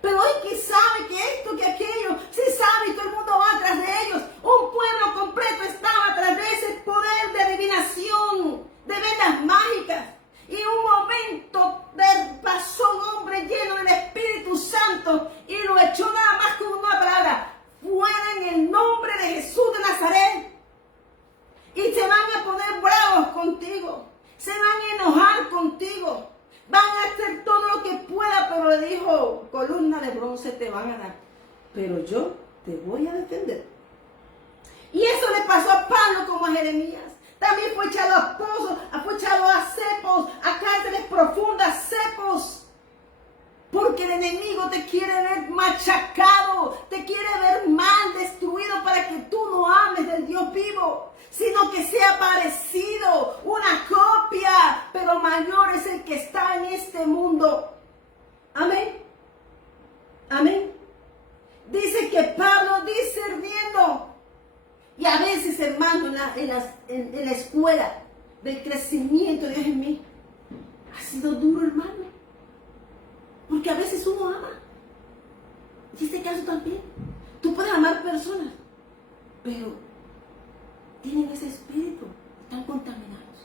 Pero hoy que sabe que esto, que aquello, sí sabe y todo el mundo va atrás de ellos. Un pueblo completo estaba atrás de ese poder de adivinación, de velas mágicas. Y en un momento pasó un hombre lleno del Espíritu Santo y lo echó nada más con una palabra: fuera en el nombre de Jesús de Nazaret. Y se van a poner bravos contigo, se van a enojar contigo, van a hacer todo lo que pueda, pero le dijo: columna de bronce te van a dar, pero yo te voy a defender. Y eso le pasó a Pablo como a Jeremías. También fue echado a pozos, fue echado a cepos, a cárceles profundas, cepos. Porque el enemigo te quiere ver machacado, te quiere ver mal, destruido, para que tú no hables del Dios vivo, sino que sea parecido, una copia, pero mayor es el que está en este mundo. Amén. Amén. Dice que Pablo discerniendo. Y a veces, hermano, en la escuela del crecimiento de Dios en mí, ha sido duro, hermano. Porque a veces uno ama. Y este caso también. Tú puedes amar personas, pero tienen ese espíritu, están contaminados.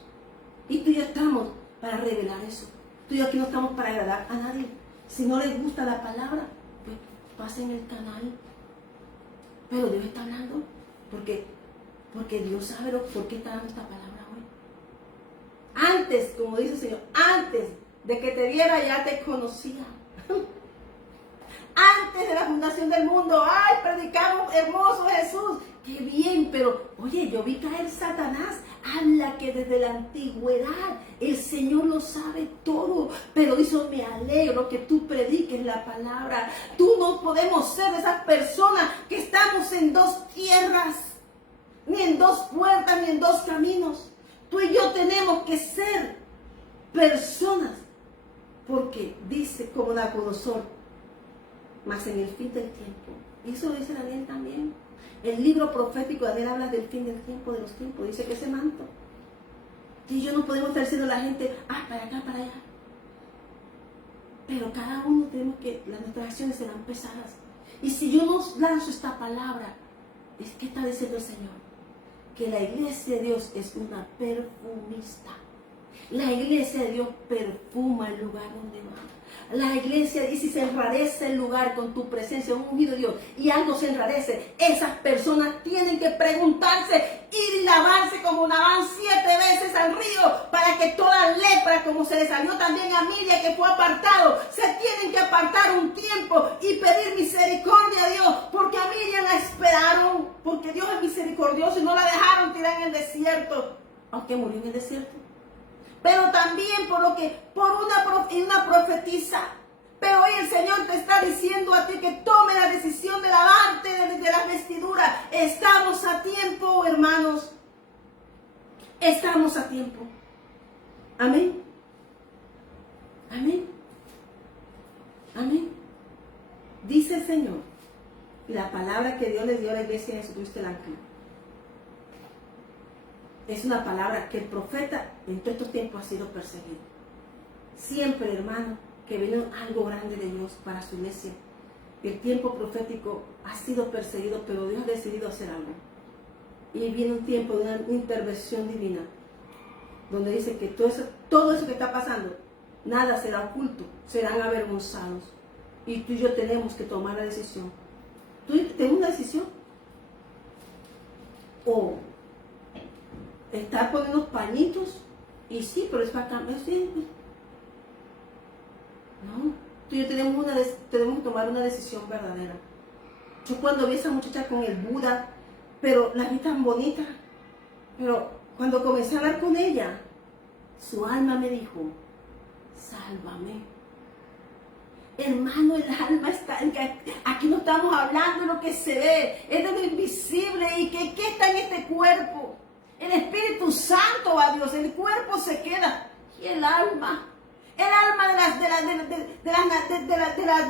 Y tú y yo estamos para revelar eso. Tú y yo aquí no estamos para agradar a nadie. Si no les gusta la palabra, pues pasen el canal. Pero Dios está hablando. Porque Dios sabe por qué está dando esta palabra hoy. Antes, como dice el Señor, antes de que te viera ya te conocía. Antes de la fundación del mundo, ¡ay, predicamos hermoso Jesús! ¡Qué bien! Pero, oye, yo vi caer Satanás. Habla que desde la antigüedad el Señor lo sabe todo. Pero dice: me alegro que tú prediques la palabra. Tú no podemos ser de esas personas que estamos en dos tierras, ni en dos puertas, ni en dos caminos. Tú y yo tenemos que ser personas, porque dice como Nabucodonosor, mas en el fin del tiempo. Y eso lo dice Daniel también. El libro profético de Daniel habla del fin del tiempo, de los tiempos. Dice que ese manto. Y yo no podemos estar diciendo a la gente: para acá, para allá. Pero cada uno tenemos que, nuestras acciones serán pesadas. Y si yo no lanzo esta palabra, es que está diciendo el Señor que la iglesia de Dios es una perfumista. La iglesia de Dios perfuma el lugar donde va. La iglesia, y si se enrarece el lugar con tu presencia, un ungido de Dios, y algo se enrarece, esas personas tienen que preguntarse y lavarse como lavaban 7 veces al río, para que toda lepra, como se le salió también a Miriam, que fue apartado, se tienen que apartar un tiempo y pedir misericordia a Dios, porque a Miriam la esperaron, porque Dios es misericordioso y no la dejaron tirar en el desierto, aunque murió en el desierto. Pero también por una profetisa. Pero hoy el Señor te está diciendo a ti que tome la decisión de lavarte de las vestiduras. Estamos a tiempo, hermanos. Estamos a tiempo. Amén. Amén. Amén. Dice el Señor, y la palabra que Dios les dio a la iglesia de Jesucristo el ángel, es una palabra que el profeta en todos estos tiempos ha sido perseguido. Siempre, hermano, que viene algo grande de Dios para su iglesia. El tiempo profético ha sido perseguido, pero Dios ha decidido hacer algo. Y viene un tiempo de una intervención divina, donde dice que todo eso que está pasando, nada será oculto, serán avergonzados. Y tú y yo tenemos que tomar la decisión. Tú tienes una decisión. O estar poniendo unos pañitos, y sí, pero es para cambiar. Sí. No, tú y yo tenemos que tomar una decisión verdadera. Yo cuando vi a esa muchacha con el Buda, pero la vi tan bonita, pero cuando comencé a hablar con ella, su alma me dijo: sálvame. Hermano, el alma está, aquí no estamos hablando de lo que se ve, es de lo invisible. ¿Y qué está en este cuerpo? El Espíritu Santo va a Dios, el cuerpo se queda. Y el alma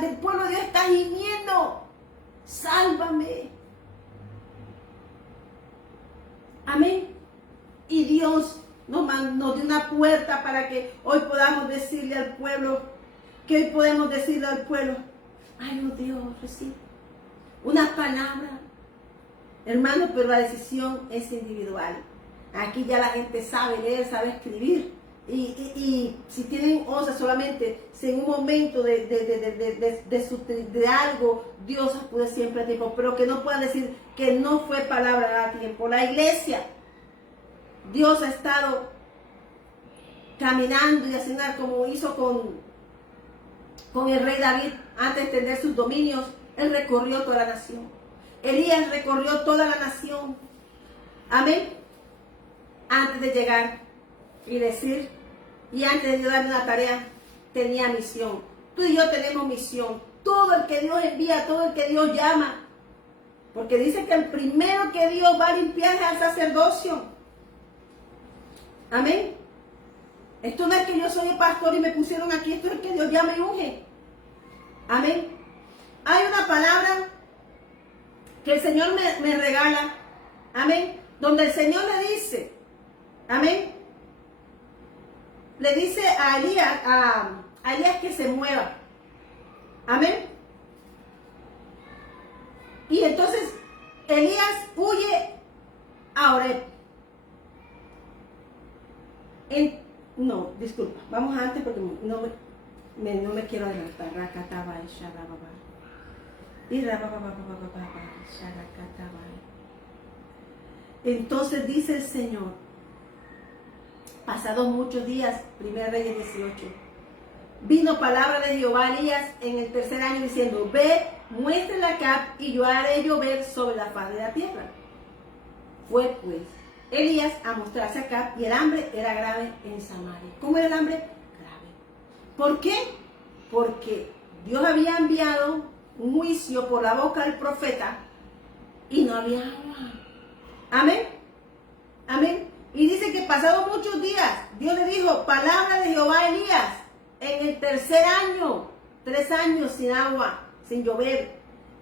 del pueblo de Dios está gimiendo: sálvame. Amén. Y Dios nos dio una puerta para que hoy podamos decirle al pueblo, Ay, oh Dios, recibe. Una palabra. Hermano, pero la decisión es individual. Aquí ya la gente sabe leer, sabe escribir. Y si tienen onza solamente, si en un momento de algo, Dios acude siempre a tiempo, pero que no puedan decir que no fue palabra a tiempo. La iglesia, Dios ha estado caminando y haciendo como hizo con el rey David antes de extender sus dominios. Él recorrió toda la nación. Elías recorrió toda la nación. Amén. Antes de llegar y decir, y antes de yo darle una tarea, tenía misión. Tú y yo tenemos misión. Todo el que Dios envía, todo el que Dios llama. Porque dice que el primero que Dios va a limpiar es al sacerdocio. Amén. Esto no es que yo soy el pastor y me pusieron aquí, esto es el que Dios llama y unge. Amén. Hay una palabra que el Señor me regala. Amén. Donde el Señor le dice, amén, le dice a Elías que se mueva. Amén. Y entonces Elías huye a Oreb. No, disculpa, vamos antes porque no me quiero adelantar. Entonces dice el Señor, pasados muchos días, 1 Reyes 18, vino palabra de Jehová a Elías en el tercer año diciendo, ve, muéstrale a Acab y yo haré llover sobre la faz de la tierra. Fue pues Elías a mostrarse a Acab y el hambre era grave en Samaria. ¿Cómo era el hambre? Grave. ¿Por qué? Porque Dios había enviado un juicio por la boca del profeta y no había agua. Amén. Amén. Y dice que pasados muchos días, Dios le dijo, palabra de Jehová a Elías, en el tercer año, 3 años sin agua, sin llover,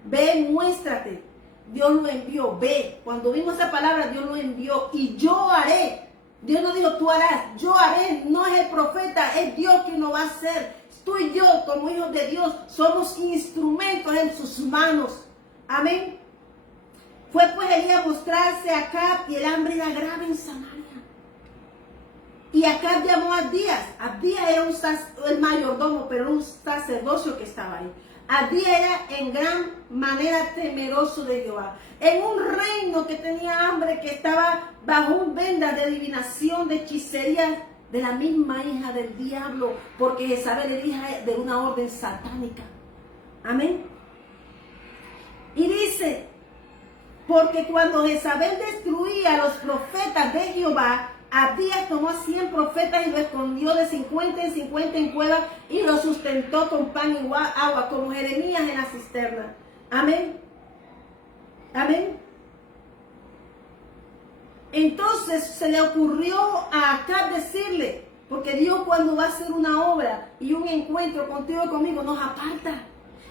ve, muéstrate. Dios lo envió, ve. Cuando vimos esa palabra, Dios lo envió y yo haré. Dios no dijo tú harás, yo haré. No es el profeta, es Dios quien lo va a hacer. Tú y yo, como hijos de Dios, somos instrumentos en sus manos. Amén. Fue pues Elías a mostrarse a Acab y el hambre era grave en Samaria. Y Acab llamó a Abdías. Abdías era el mayordomo, pero era un sacerdocio que estaba ahí. Abdías era en gran manera temeroso de Jehová. En un reino que tenía hambre, que estaba bajo un venda de adivinación, de hechicería, de la misma hija del diablo, porque Jezabel era hija de una orden satánica. Amén. Y dice, porque cuando Jezabel destruía a los profetas de Jehová, Abdías tomó a 100 profetas y lo escondió de 50 en 50 en cuevas y lo sustentó con pan y agua, como Jeremías en la cisterna. Amén. Amén. Entonces se le ocurrió a Acab decirle, porque Dios cuando va a hacer una obra y un encuentro contigo y conmigo nos aparta.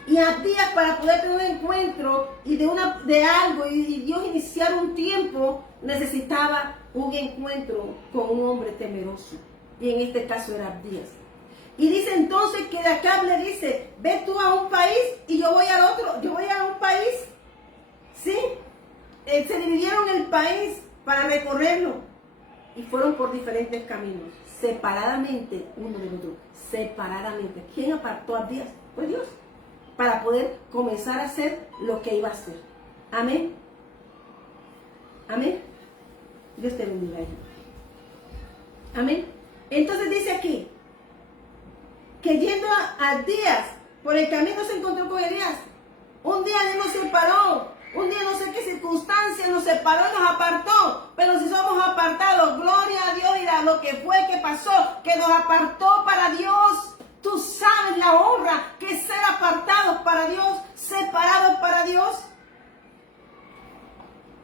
Y Abdías, para poder tener un encuentro y de algo y Dios iniciar un tiempo, necesitaba un encuentro con un hombre temeroso. Y en este caso era Abdías. Y dice entonces que Acab le dice, ve tú a un país y yo voy al otro, yo voy a un país. ¿Sí? Se dividieron el país para recorrerlo. Y fueron por diferentes caminos, separadamente uno del otro, separadamente. ¿Quién apartó a Abdías? Pues Dios. Para poder comenzar a hacer lo que iba a hacer. Amén. Amén. Dios te bendiga. Amén. Entonces dice aquí, que yendo a Abdías, por el camino se encontró con Elías. Un día Él nos separó. Un día no sé qué circunstancia nos separó y nos apartó. Pero si somos apartados, gloria a Dios, mira lo que fue, que pasó, que nos apartó para Dios. Tú sabes la honra que es ser apartados para Dios, separados para Dios.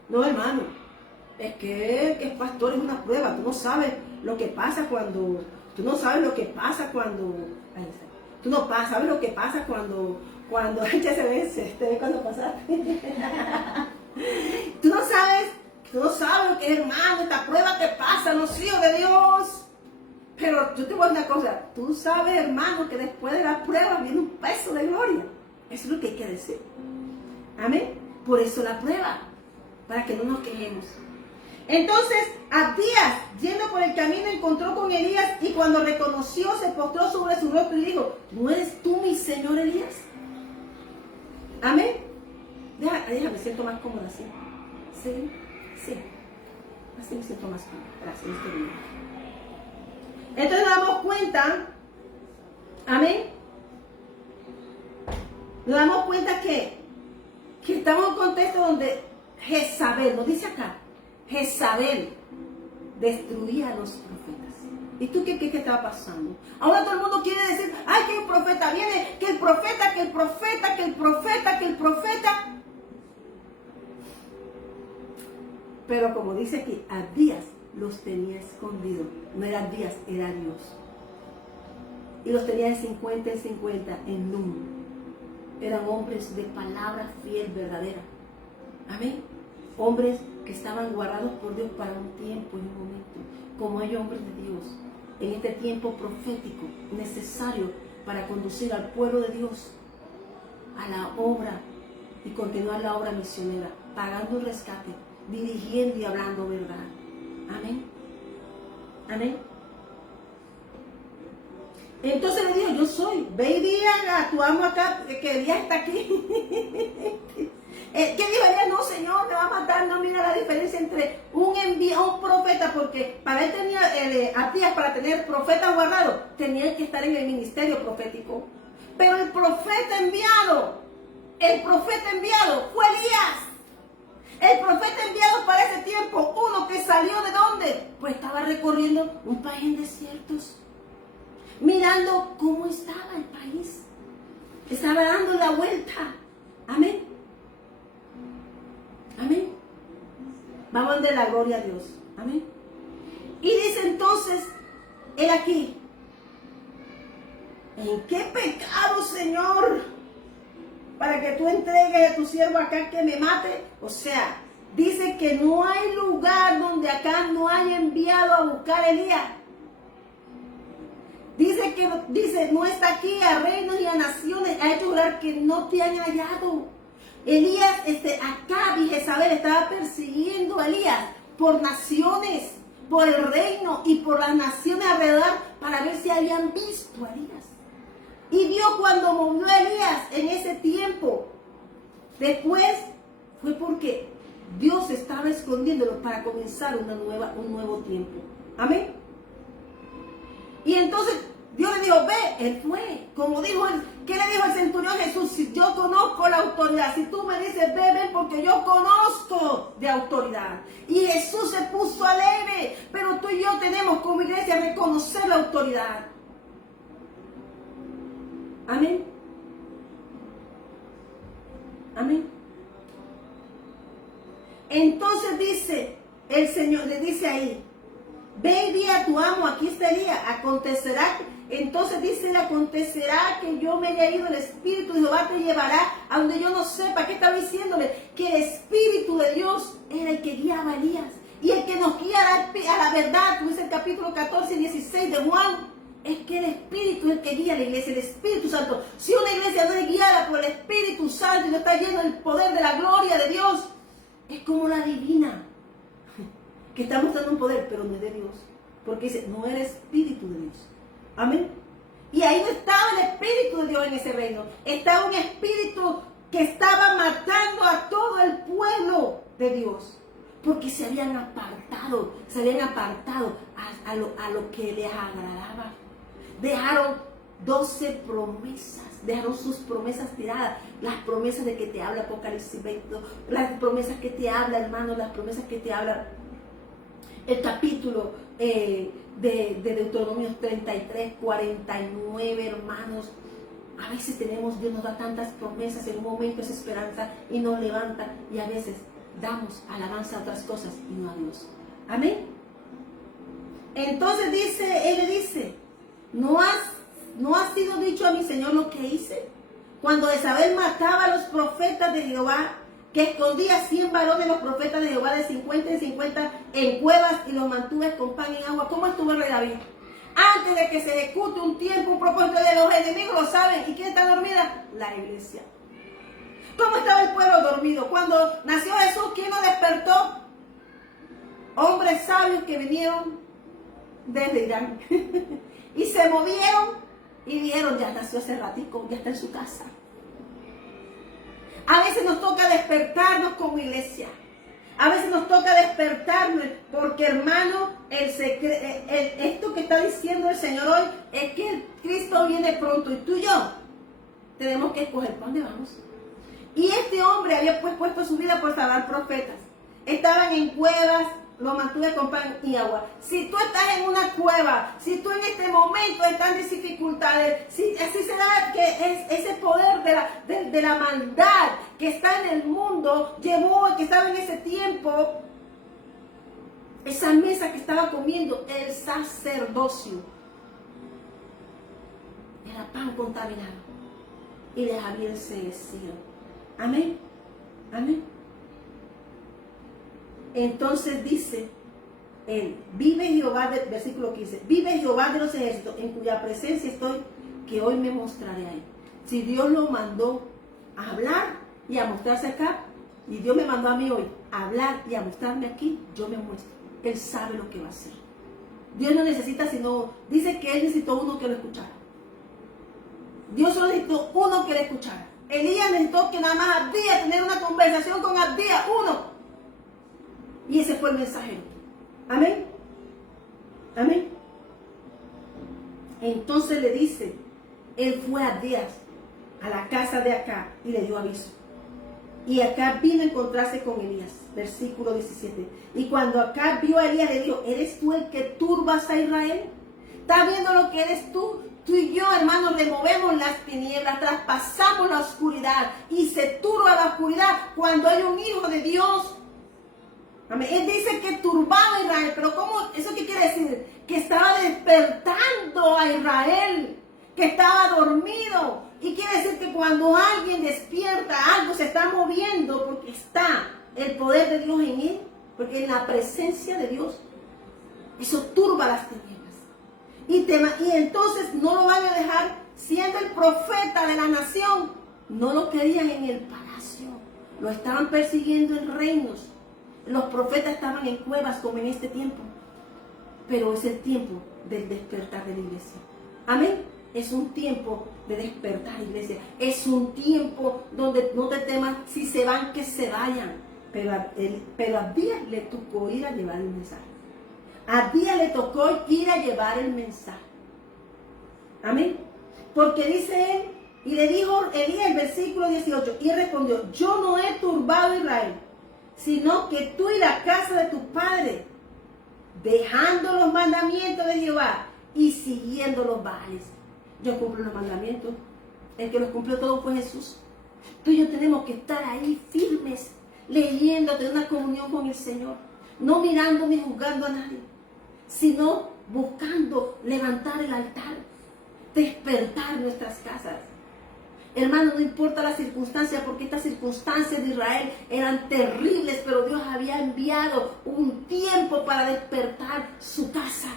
No, hermano, es que el pastor es una prueba. Tú no sabes lo que pasa cuando, tú no sabes lo que pasa cuando, tú no sabes lo que pasa cuando ya se vence, te ve cuando pasaste. Tú no sabes lo que es, hermano, esta prueba que pasa, los hijos de Dios. Pero yo te voy a decir una cosa, tú sabes, hermano, que después de la prueba viene un peso de gloria. Eso es lo que hay que decir. Amén. Por eso la prueba, para que no nos quejemos. Entonces, Abdías, yendo por el camino, encontró con Elías y cuando reconoció, se postró sobre su rostro y dijo: ¿no eres tú mi señor Elías? Amén. Déjame, siento más cómoda así. Sí, sí. Así me siento más cómoda. Gracias, querido. Entonces nos damos cuenta, amén. Nos damos cuenta que estamos en un contexto donde Jezabel, nos dice acá, Jezabel destruía a los profetas. ¿Y tú qué estaba pasando? Ahora todo el mundo quiere decir: ay, que un profeta viene, que el profeta, que el profeta, que el profeta, que el profeta. Pero como dice aquí, Abdías los tenía escondidos. No era Abdías, era Dios. Y los tenía de 50 en 50 en número. Eran hombres de palabra fiel, verdadera. Amén. Hombres que estaban guardados por Dios para un tiempo y un momento. Como hay hombres de Dios en este tiempo profético necesario para conducir al pueblo de Dios a la obra y continuar la obra misionera, pagando el rescate, dirigiendo y hablando verdad. Amén. Amén. Entonces le dijo: yo soy, ve y diga a tu amo acá que Elías está aquí. ¿Qué dijo Elías? No, Señor, te va a matar. No, mira la diferencia entre un profeta, porque para él tenía Abdías, para tener profetas guardados, tenía que estar en el ministerio profético. Pero el profeta enviado fue Elías. El profeta enviado para ese tiempo, uno que salió de dónde, pues estaba recorriendo un país en desiertos, mirando cómo estaba el país. Estaba dando la vuelta. Amén. Amén. Vamos a darle la gloria a Dios. Amén. Y dice entonces, él aquí: ¿en qué pecado, Señor, para que tú entregues a tu siervo acá que me mate? O sea, dice que no hay lugar donde acá no haya enviado a buscar a Elías. Dice, no está aquí a reinos y a naciones, ha hecho jurar que no te han hallado. Elías, Acab y Jezabel estaba persiguiendo a Elías por naciones, por el reino y por las naciones alrededor para ver si habían visto a Elías. Y Dios, cuando movió a Elías en ese tiempo, después fue porque Dios estaba escondiéndolo para comenzar un nuevo tiempo. Amén. Y entonces Dios le dijo: ve. Él fue. Como dijo él, ¿qué le dijo el centurión Jesús? Si yo conozco la autoridad, si tú me dices ve, ven, porque yo conozco de autoridad. Y Jesús se puso alegre. Pero tú y yo tenemos como iglesia reconocer la autoridad. Amén. Amén. Entonces dice el Señor, le dice ahí: ve y di a tu amo, aquí está Elías. Acontecerá, entonces dice: acontecerá que yo me haya ido, el Espíritu de Jehová te llevará a donde yo no sepa. ¿Qué estaba diciéndole? Que el Espíritu de Dios era el que guiaba a Elías. Y el que nos guía a la verdad, como dice el capítulo 14 y 16 de Juan, es que el Espíritu es el que guía a la iglesia, el Espíritu Santo. Si una iglesia no es guiada por el Espíritu Santo y no está lleno del poder de la gloria de Dios, es como la divina, que está mostrando un poder, pero no es de Dios. Porque dice: no era Espíritu de Dios. Amén. Y ahí no estaba el Espíritu de Dios en ese reino. Estaba un espíritu que estaba matando a todo el pueblo de Dios. Porque se habían apartado a lo que les agradaba. Dejaron 12 promesas, dejaron sus promesas tiradas, las promesas de que te habla Apocalipsis 22, las promesas que te habla, hermano, las promesas que te habla el capítulo de Deuteronomio 33, 49, hermanos. A veces Dios nos da tantas promesas, en un momento es esperanza y nos levanta, y a veces damos alabanza a otras cosas y no a Dios. Amén. Entonces él le dice: ¿no ha sido dicho a mi Señor lo que hice? Cuando Jezabel mataba a los profetas de Jehová, que escondía 100 varones los profetas de Jehová de 50 en 50 en cuevas y los mantuve con pan y agua. ¿Cómo estuvo el rey David? Antes de que se ejecute un tiempo, un propósito de los enemigos, lo saben. ¿Y quién está dormida? La iglesia. ¿Cómo estaba el pueblo dormido? Cuando nació Jesús, ¿quién lo despertó? Hombres sabios que vinieron desde Irán. Y se movieron y vieron, ya nació hace ratico, ya está en su casa. A veces nos toca despertarnos como iglesia. A veces nos toca despertarnos porque, hermano, esto que está diciendo el Señor hoy es que el Cristo viene pronto y tú y yo tenemos que escoger para dónde vamos. Y este hombre había puesto su vida por salvar profetas. Estaban en cuevas, lo mantuve con pan y agua. Si tú estás en una cueva, si tú en este momento estás en dificultades, si así se da que es ese poder de la maldad que está en el mundo, llevó, que estaba en ese tiempo, esa mesa que estaba comiendo el sacerdocio, era pan contaminado y les había enseguecido. Amén, amén. Entonces dice él, vive Jehová, versículo 15, vive Jehová de los ejércitos, en cuya presencia estoy, que hoy me mostraré a él. Si Dios lo mandó a hablar y a mostrarse acá, y Dios me mandó a mí hoy a hablar y a mostrarme aquí, yo me muestro. Él sabe lo que va a hacer. Dios no necesita sino, dice que él necesitó uno que lo escuchara. Dios solo necesitó uno que le escuchara. Elías necesitó que nada más Abdías, tener una conversación con Abdías, uno. Y ese fue el mensajero. Amén. Amén. Entonces le dice, él fue a Abdías, a la casa de Acab, y le dio aviso. Y Acab vino a encontrarse con Elías. Versículo 17. Y cuando Acab vio a Elías, le dijo, ¿eres tú el que turbas a Israel? ¿Estás viendo lo que eres tú? Tú y yo, hermanos, removemos las tinieblas, traspasamos la oscuridad y se turba la oscuridad cuando hay un hijo de Dios. Amén. Él dice que turbaba a Israel, pero ¿cómo? ¿Eso qué quiere decir? Que estaba despertando a Israel, que estaba dormido. Y quiere decir que cuando alguien despierta, algo se está moviendo porque está el poder de Dios en él, porque en la presencia de Dios, eso turba las tinieblas. Y entonces no lo van a dejar siendo el profeta de la nación. No lo querían en el palacio, lo estaban persiguiendo en reinos. Los profetas estaban en cuevas como en este tiempo. Pero es el tiempo del despertar de la iglesia. Amén. Es un tiempo de despertar, iglesia. Es un tiempo donde no te temas, si se van, que se vayan. Pero a Abdías le tocó ir a llevar el mensaje. A Abdías le tocó ir a llevar el mensaje. Amén. Porque dice él, y le dijo Elías, el versículo 18, y respondió, yo no he turbado a Israel, sino que tú y la casa de tu padre, dejando los mandamientos de Jehová y siguiendo los baales. Yo cumplo los mandamientos. El que los cumplió todo fue Jesús. Tú y yo tenemos que estar ahí firmes, leyendo, tener una comunión con el Señor, no mirando ni juzgando a nadie, sino buscando levantar el altar, despertar nuestras casas. Hermano, no importa la circunstancia, porque estas circunstancias de Israel eran terribles, pero Dios había enviado un tiempo para despertar su casa.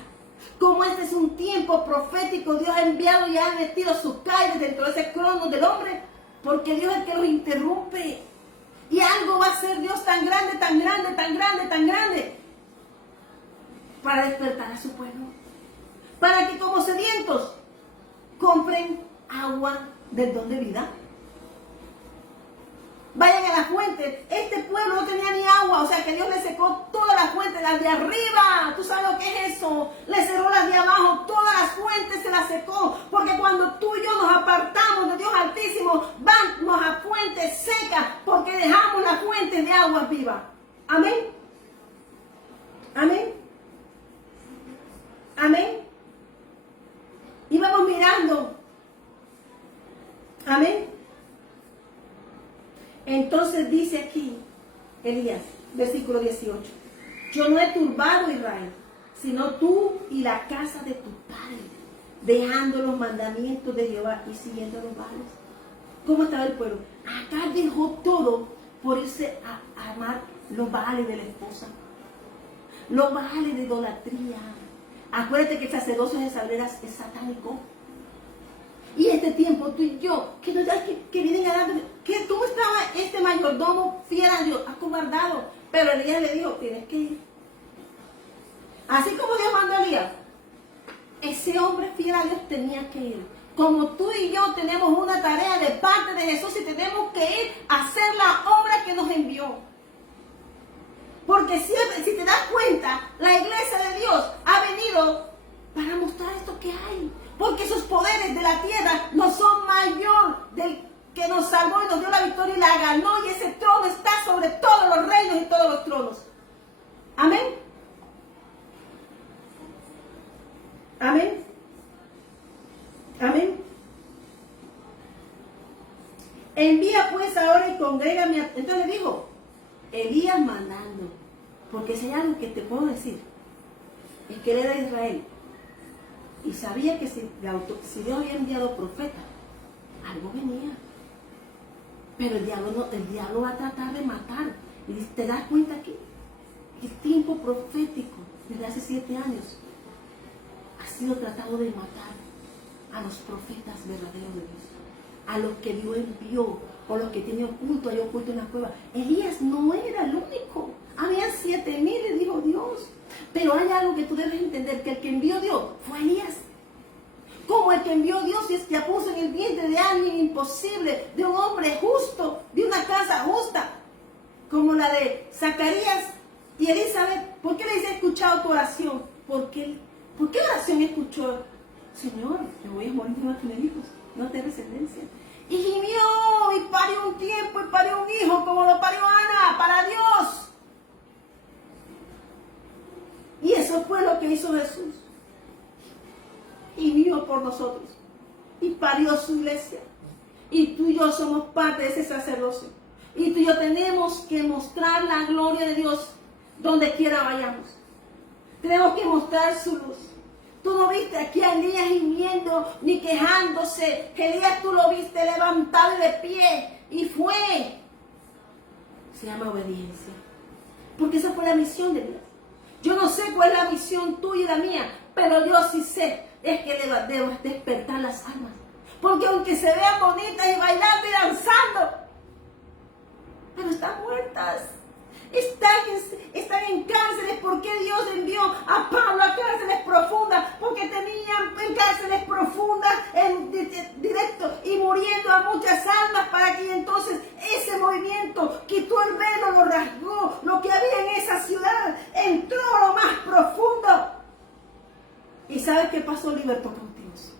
Como este es un tiempo profético, Dios ha enviado y ha metido sus calles dentro de ese crono del hombre, porque Dios es el que los interrumpe. Y algo va a hacer Dios tan grande, tan grande, tan grande, tan grande, para despertar a su pueblo. Para que como sedientos compren agua del don de vida. Vayan a la fuente. Este pueblo no tenía ni agua, o sea que Dios le secó todas las fuentes, las de arriba. ¿Tú sabes lo que es eso? Le cerró las de abajo, todas las fuentes se las secó. Porque cuando tú y yo nos apartamos de Dios Altísimo, vamos a fuentes secas, porque dejamos las fuentes de agua viva. Amén. Amén. Amén. Y vamos mirando. Amén. Entonces dice aquí Elías, versículo 18, yo no he turbado a Israel, sino tú y la casa de tu padre, dejando los mandamientos de Jehová y siguiendo los baales. ¿Cómo estaba el pueblo? Acá dejó todo por irse a amar los baales de la esposa, los baales de idolatría. Acuérdate que el sacerdocio de Jezabel es satánico. Y este tiempo tú y yo, que vienen a dar, que tú estabas, este mayordomo fiel a Dios, acobardado. Pero Elías le dijo, tienes que ir. Así como Dios mandó a Elías, ese hombre fiel a Dios tenía que ir. Como tú y yo tenemos una tarea de parte de Jesús y tenemos que ir a hacer la obra que nos envió. Porque siempre, si te das cuenta, la iglesia de Dios ha venido para mostrar esto que hay. Porque esos poderes de la tierra no son mayor del que nos salvó y nos dio la victoria y la ganó. Y ese trono está sobre todos los reinos y todos los tronos. Amén. Amén. Amén. Envía pues ahora y congrégame. Entonces dijo, Elías mandando. Porque si hay algo que te puedo decir, es que él era de Israel. Y sabía que si Dios había enviado profeta, algo venía. Pero el diablo va a tratar de matar. Y te das cuenta que el tiempo profético desde hace 7 años ha sido tratado de matar a los profetas verdaderos de Dios, a los que Dios envió, o los que tienen oculto, hay oculto en la cueva. Elías no era el único. Habían 7,000, le dijo Dios. Pero hay algo que tú debes entender, que el que envió Dios fue Elías. Como el que envió Dios y ya puso en el vientre de alguien imposible, de un hombre justo, de una casa justa, como la de Zacarías y Elizabeth. ¿Por qué le dice, he escuchado tu oración? ¿Por qué oración escuchó? Señor, me voy a morir, no tener hijos, no tener descendencia. Y gimió y parió un tiempo y parió un hijo como lo parió Ana, para Dios. Y eso fue lo que hizo Jesús. Y vino por nosotros. Y parió su iglesia. Y tú y yo somos parte de ese sacerdocio. Y tú y yo tenemos que mostrar la gloria de Dios donde quiera vayamos. Tenemos que mostrar su luz. Tú no viste aquí a Elías gimiendo ni quejándose. Elías tú lo viste levantado y de pie. Y fue. Se llama obediencia. Porque esa fue la misión de Dios. Yo no sé cuál es la misión tuya y la mía, pero yo sí sé, es que debes despertar las almas. Porque aunque se vean bonitas y bailando y danzando, pero están muertas. Están en cárceles. ¿Por qué Dios envió a Pablo a cárceles profundas? Porque tenían en cárceles profundas en directo y muriendo a muchas almas, para que entonces ese movimiento quitó el velo, lo rasgó, lo que había en esa ciudad, entró a lo más profundo. ¿Y sabes qué pasó? Libertó cautivos.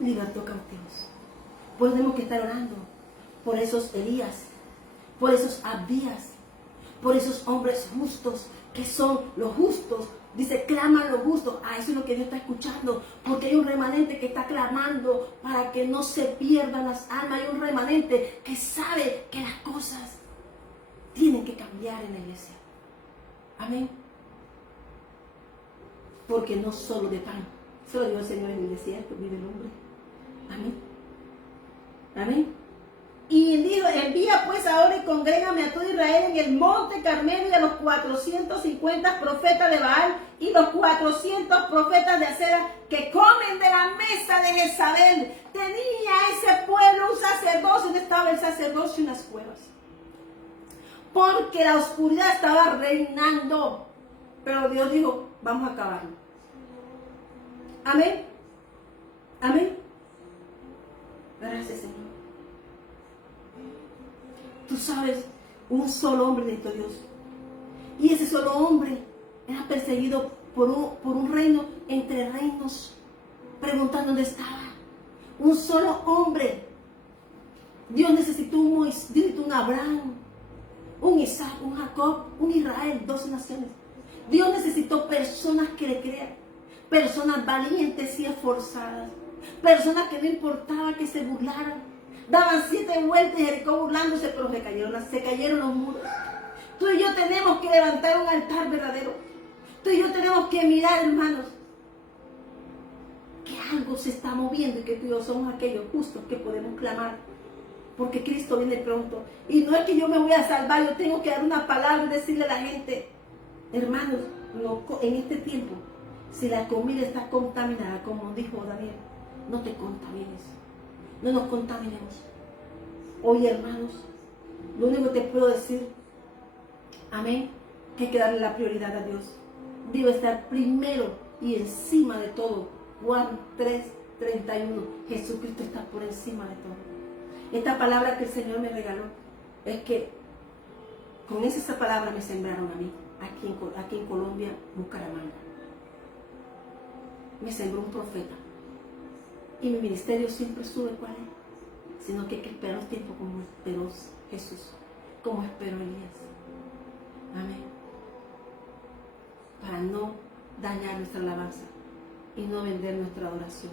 Libertó cautivos. Pues tenemos que estar orando por esos Elías, por esos Abdías, por esos hombres justos, que son los justos. Dice, claman los justos. Eso es lo que Dios está escuchando, porque hay un remanente que está clamando para que no se pierdan las almas. Hay un remanente que sabe que las cosas tienen que cambiar en la iglesia. Amén. Porque no solo de pan, se lo dijo el Señor en el desierto, vive el hombre. Amén. Amén. Y dijo, envía pues ahora y congrégame a todo Israel en el monte Carmelo y a los 450 profetas de Baal y los 400 profetas de Acera que comen de la mesa de Jezabel. Tenía ese pueblo un sacerdocio. ¿Dónde estaba el sacerdocio? En las cuevas. Porque la oscuridad estaba reinando. Pero Dios dijo, vamos a acabarlo. Amén. Amén. Gracias, Señor. Tú sabes, un solo hombre necesitó Dios. Y ese solo hombre era perseguido por un reino entre reinos, preguntando dónde estaba. Un solo hombre. Dios necesitó un Moisés, Dios necesitó un Abraham, un Isaac, un Jacob, un Israel, 12 naciones. Dios necesitó personas que le crean, personas valientes y esforzadas, personas que no importaba que se burlaran. Daban 7 vueltas en Jericó burlándose, pero se cayeron los muros. Tú y yo tenemos que levantar un altar verdadero. Tú y yo tenemos que mirar, hermanos, que algo se está moviendo y que tú y yo somos aquellos justos que podemos clamar. Porque Cristo viene pronto. Y no es que yo me voy a salvar, yo tengo que dar una palabra y decirle a la gente, hermanos, no, en este tiempo Si la comida está contaminada, como dijo Daniel, no te contamines. No nos contaminemos. Hoy, hermanos, lo único que te puedo decir, amén, que hay que darle la prioridad a Dios. Debe estar primero y encima de todo. Juan 3:31. Jesucristo está por encima de todo. Esta palabra que el Señor me regaló es que con esa palabra me sembraron a mí, aquí en Colombia, Bucaramanga. Me sembró un profeta. Y mi ministerio siempre sube, ¿cuál es? Sino que hay que esperar los tiempos como esperó Jesús, como esperó Elías. Amén. Para no dañar nuestra alabanza y no vender nuestra adoración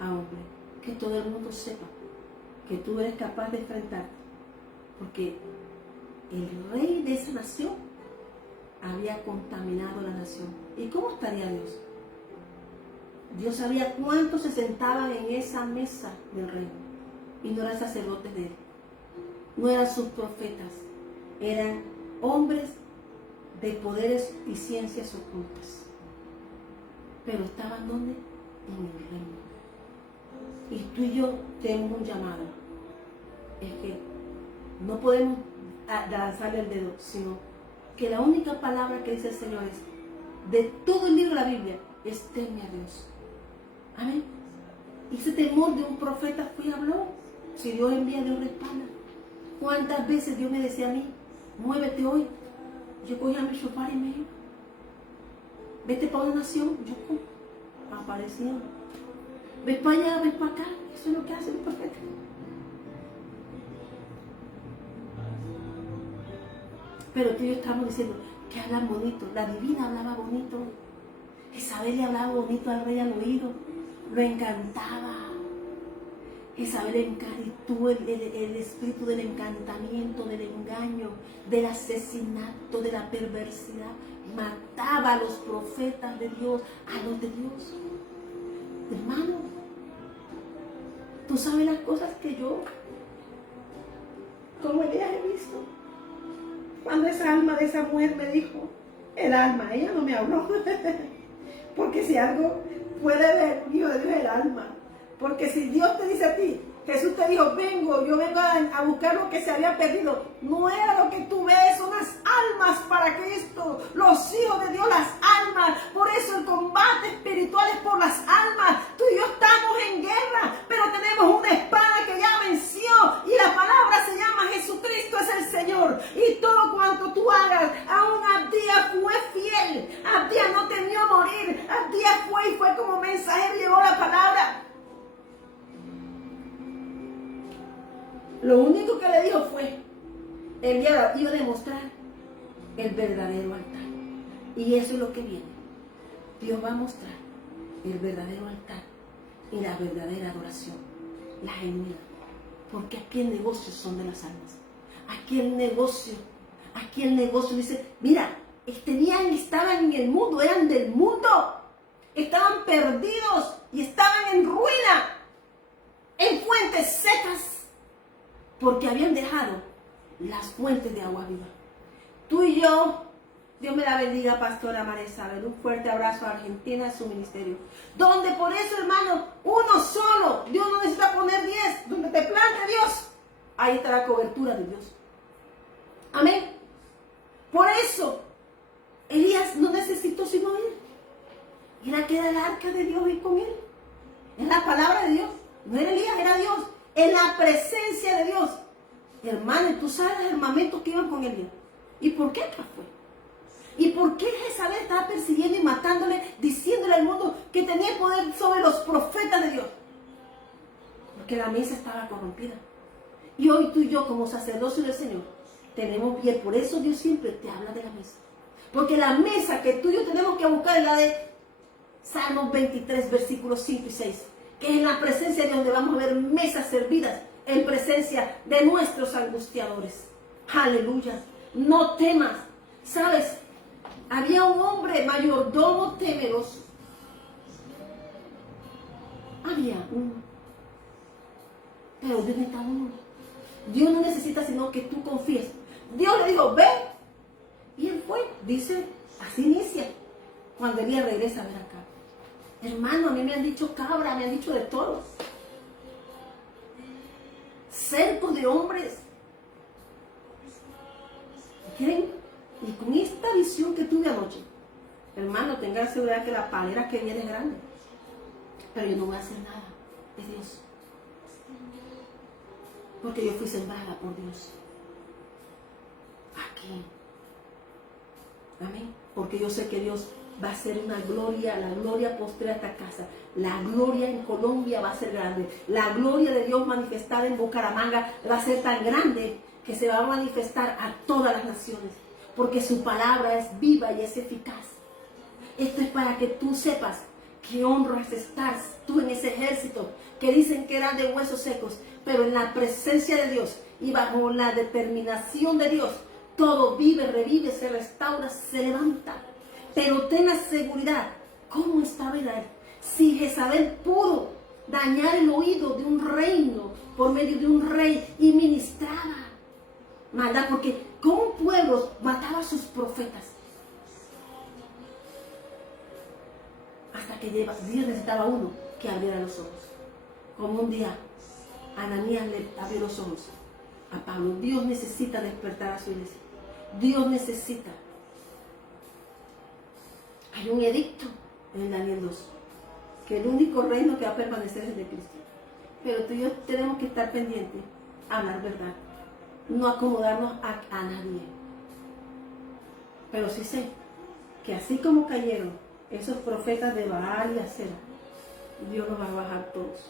a hombre. Que todo el mundo sepa que tú eres capaz de enfrentarte, porque el rey de esa nación había contaminado la nación. ¿Y cómo estaría Dios? Dios sabía cuántos se sentaban en esa mesa del rey y no eran sacerdotes de él, no eran sus profetas, eran hombres de poderes y ciencias ocultas. Pero estaban ¿dónde? En el reino. Y tú y yo tenemos un llamado. Es que no podemos lanzarle el dedo, sino que la única palabra que dice el Señor es, de todo el libro de la Biblia, es teme a Dios. Amén. Y ese temor de un profeta fue y habló. Si Dios envía, Dios respalda. ¿Cuántas veces Dios me decía a mí, muévete hoy? Yo cogía mi shofar y me iba. Vete para una nación, yo aparecía. Ves para allá, ves para acá. Eso es lo que hace el profeta. Pero tú y yo estamos diciendo que hablan bonito. La divina hablaba bonito. Isabel le hablaba bonito al rey al oído. Lo encantaba. Isabel encantó el espíritu del encantamiento, del engaño, del asesinato, de la perversidad. Mataba a los profetas de Dios, a los de Dios. Hermano, tú sabes las cosas que yo, como Elías, he visto. Cuando esa alma de esa mujer me dijo, el alma, ella no me habló. Porque si algo puede ver, Dios es el alma. Porque si Dios te dice a ti, Jesús te dijo, yo vengo a buscar lo que se había perdido. No era lo que tú ves, son las almas para Cristo. Los hijos de Dios, las almas. Por eso el combate espiritual es por las almas. Tú y yo estamos en guerra, pero tenemos una espada que ya venció. Y la palabra se llama Jesucristo es el Señor. Y todo cuanto tú hagas, aún Abdías fue fiel. Abdías no temió morir. Abdías fue como mensajero y llevó la palabra. Lo único que le dijo fue enviar y demostrar el verdadero altar. Y eso es lo que viene. Dios va a mostrar el verdadero altar y la verdadera adoración, la genuina. Porque aquí el negocio son de las almas. Aquí el negocio dice, mira, estaban en el mundo, eran del mundo. Estaban perdidos y estaban en ruina, en fuentes secas. Porque habían dejado las fuentes de agua viva. Tú y yo, Dios me la bendiga, Pastora María Isabel. Un fuerte abrazo a Argentina, a su ministerio. Donde por eso, hermano, uno solo. Dios no necesita poner 10. Donde te plante Dios, ahí está la cobertura de Dios. Amén. Por eso, Elías no necesitó sino ir. Era que era el arca de Dios y con él. Es la palabra de Dios. No era Elías, era Dios. En la presencia de Dios. Hermano, tú sabes el armamento que iban con Elías. ¿Y por qué fue? ¿Y por qué Jezabel estaba persiguiendo y matándole, diciéndole al mundo que tenía poder sobre los profetas de Dios? Porque la mesa estaba corrompida. Y hoy tú y yo, como sacerdocio del Señor, tenemos bien. Por eso Dios siempre te habla de la mesa. Porque la mesa que tú y yo tenemos que buscar es la de Salmos 23, versículos 5 y 6. Que es en la presencia de Dios donde vamos a ver mesas servidas en presencia de nuestros angustiadores. Aleluya. No temas. ¿Sabes? Había un hombre mayordomo temeroso. Había uno. Pero Dios necesita uno. Dios no necesita sino que tú confíes. Dios le dijo, ve. Y él fue. Dice, así inicia. cuando Elías regresa a ver acá. Hermano, a mí me han dicho cabra, me han dicho de todo. Cercos de hombres. ¿Quieren? Y con esta visión que tuve anoche, hermano, tengan seguridad que la palera que viene es grande. Pero yo no voy a hacer nada. Es Dios. Porque yo fui sembrada por Dios. Aquí. Amén. Porque yo sé que Dios va a ser una gloria, la gloria postrera de esta casa. La gloria en Colombia va a ser grande. La gloria de Dios manifestada en Bucaramanga va a ser tan grande que se va a manifestar a todas las naciones. Porque su palabra es viva y es eficaz. Esto es para que tú sepas qué honra es estar tú en ese ejército que dicen que eran de huesos secos, pero en la presencia de Dios y bajo la determinación de Dios, todo vive, revive, se restaura, se levanta. Pero ten la seguridad, ¿cómo estaba Israel? Si Jezabel pudo dañar el oído de un reino por medio de un rey y ministraba maldad, porque como un pueblo mataba a sus profetas, hasta que Dios necesitaba uno que abriera los ojos. Como un día Ananías le abrió los ojos a Pablo. Dios necesita despertar a su iglesia. Dios necesita. Hay un edicto en Daniel 2, que el único reino que va a permanecer es el de Cristo. Pero tú y yo tenemos que estar pendientes a hablar verdad, no acomodarnos a nadie. Pero sí sé que así como cayeron esos profetas de Baal y Acera, Dios los va a bajar todos.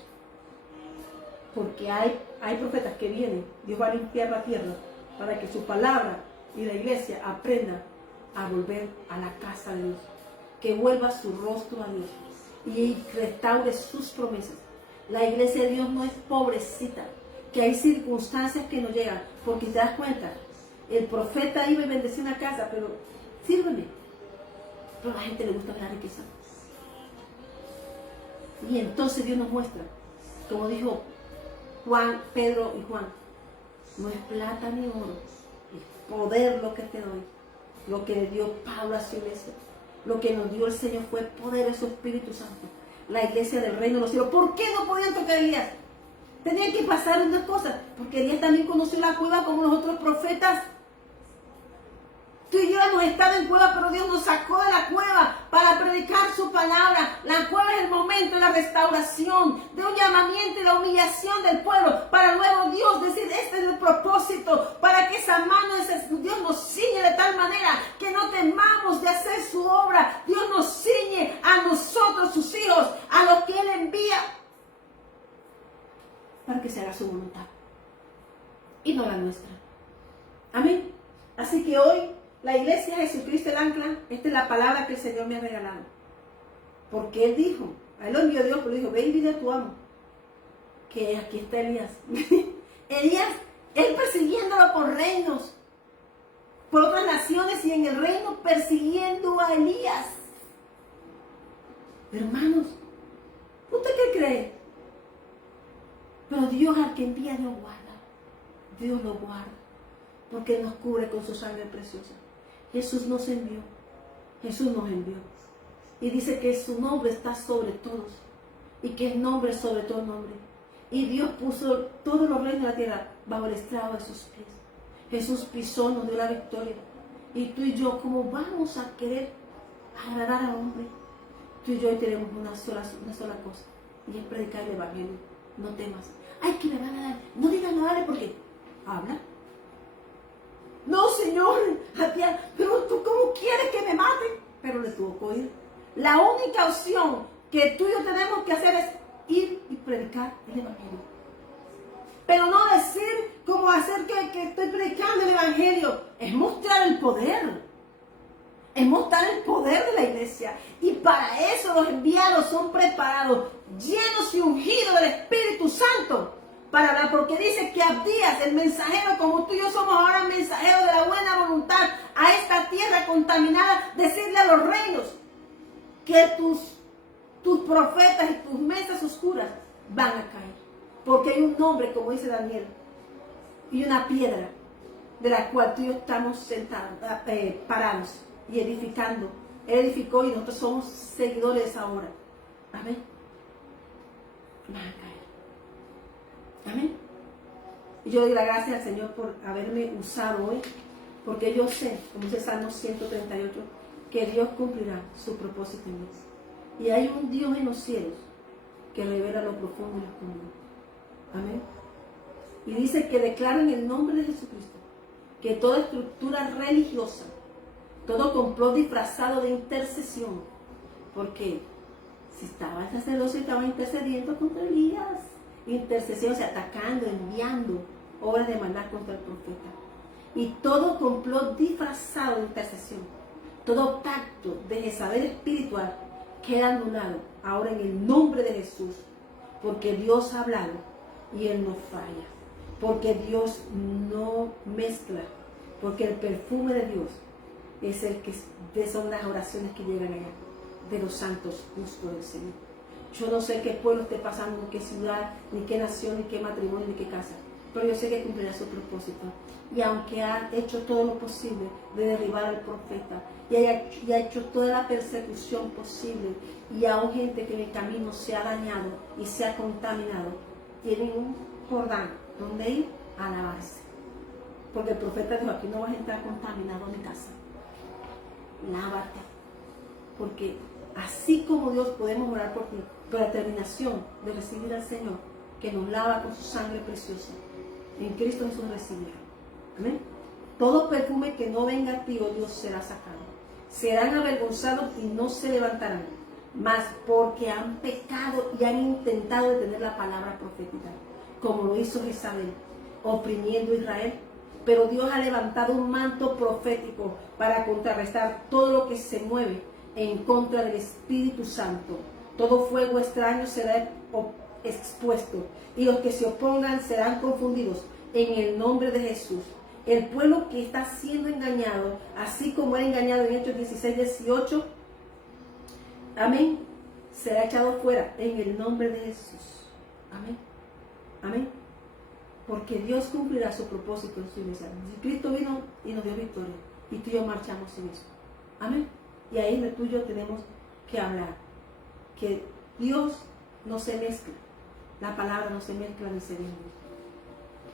Porque hay profetas que vienen, Dios va a limpiar la tierra para que su palabra y la iglesia aprendan a volver a la casa de Dios, que vuelva su rostro a Dios y restaure sus promesas. La iglesia de Dios no es pobrecita, que hay circunstancias que no llegan, porque te das cuenta, el profeta iba y bendecía una casa, pero sírveme. Pero a la gente le gusta la riqueza. Y entonces Dios nos muestra, como dijo Juan, Pedro y Juan, no es plata ni oro, es poder lo que te doy. Lo que le dio Pablo a su iglesia, lo que nos dio el Señor fue poder de su Espíritu Santo. La iglesia del reino de los cielos. ¿Por qué no podían tocar a Elías? Tenían que pasar unas cosas, porque Elías también conoció la cueva como los otros profetas. Tú y yo hemos estado en cueva, pero Dios nos sacó de la cueva para predicar su palabra. La cueva es el momento de la restauración, de un llamamiento y la humillación del pueblo, para luego Dios decir, este es el propósito, para que esa mano de Dios nos ciñe de tal manera que no temamos de hacer su obra. Dios nos ciñe a nosotros, sus hijos, a los que Él envía, para que se haga su voluntad y no la nuestra. Amén. Así que hoy la iglesia de Jesucristo el ancla, esta es la palabra que el Señor me ha regalado. Porque Él dijo, a Él lo envió Dios, pero dijo, ve y dile a tu amo, que aquí está Elías. Elías, Él persiguiéndolo por reinos, por otras naciones y en el reino persiguiendo a Elías. Hermanos, ¿usted qué cree? Pero Dios al que envía, Dios guarda. Dios lo guarda, porque Él nos cubre con su sangre preciosa. Jesús nos envió. Jesús nos envió. Y dice que su nombre está sobre todos. Y que es nombre sobre todo nombre. Y Dios puso todos los reinos de la tierra bajo el estrado de sus pies. Jesús pisó, nos dio la victoria. Y tú y yo, ¿cómo vamos a querer agradar al hombre? Tú y yo hoy tenemos una sola cosa. Y es predicar el evangelio. No temas. Ay, que me van a dar. No digan nada porque habla. No, Señor, pero tú cómo quieres que me maten. Pero le tuvo que oír. La única opción que tú y yo tenemos que hacer es ir y predicar el evangelio. Pero no decir como hacer que estoy predicando el evangelio. Es mostrar el poder. Es mostrar el poder de la iglesia. Y para eso los enviados son preparados, llenos y ungidos del Espíritu Santo. Para hablar, porque dice que Abdías, el mensajero, como tú y yo somos ahora mensajeros de la buena voluntad a esta tierra contaminada, decirle a los reinos que tus profetas y tus mesas oscuras van a caer. Porque hay un nombre, como dice Daniel, y una piedra de la cual tú y yo estamos sentados, parados y edificando Él edificó y nosotros somos seguidores de esa obra. Amén. Van a caer. Amén. Y yo doy las gracias al Señor por haberme usado hoy, porque yo sé, como dice Salmo 138, que Dios cumplirá su propósito en mí. Y hay un Dios en los cielos que revela lo profundo y lo escondido. Amén. Y dice que declara en el nombre de Jesucristo que toda estructura religiosa, todo complot disfrazado de intercesión, porque si estaba el sacerdocio estaba intercediendo contra Elías, intercesión, o sea, atacando, enviando obras de maldad contra el profeta. Y todo complot disfrazado de intercesión, todo pacto de Jezabel espiritual queda anulado ahora en el nombre de Jesús, porque Dios ha hablado y Él no falla, porque Dios no mezcla, porque el perfume de Dios es el que son las oraciones que llegan allá de los santos justos del Señor. Yo no sé qué pueblo esté pasando, ni qué ciudad, ni qué nación, ni qué matrimonio, ni qué casa, pero yo sé que cumplirá su propósito. Y aunque ha hecho todo lo posible de derribar al profeta, y ha hecho toda la persecución posible, y aún gente que en el camino se ha dañado y se ha contaminado, tienen un Jordán donde ir a lavarse. Porque el profeta dijo, aquí no vas a entrar contaminado a mi casa. Lávate. Porque así como Dios podemos orar por ti, por la determinación de recibir al Señor, que nos lava con su sangre preciosa. En Cristo Jesús recibirá. Amén. Todo perfume que no venga a ti, oh Dios, será sacado. Serán avergonzados y no se levantarán, mas porque han pecado y han intentado detener la palabra profética, como lo hizo Jezabel, oprimiendo a Israel. Pero Dios ha levantado un manto profético para contrarrestar todo lo que se mueve en contra del Espíritu Santo. Todo fuego extraño será expuesto y los que se opongan serán confundidos en el nombre de Jesús. El pueblo que está siendo engañado, así como era engañado en Hechos 16, 18, amén, será echado fuera en el nombre de Jesús. Amén. Amén. Porque Dios cumplirá su propósito en su iglesia. Cristo vino y nos dio victoria. Y tú y yo marchamos en eso. Amén. Y ahí tú y yo tenemos que hablar. Que Dios no se mezcla. La palabra no se mezcla ni se vende.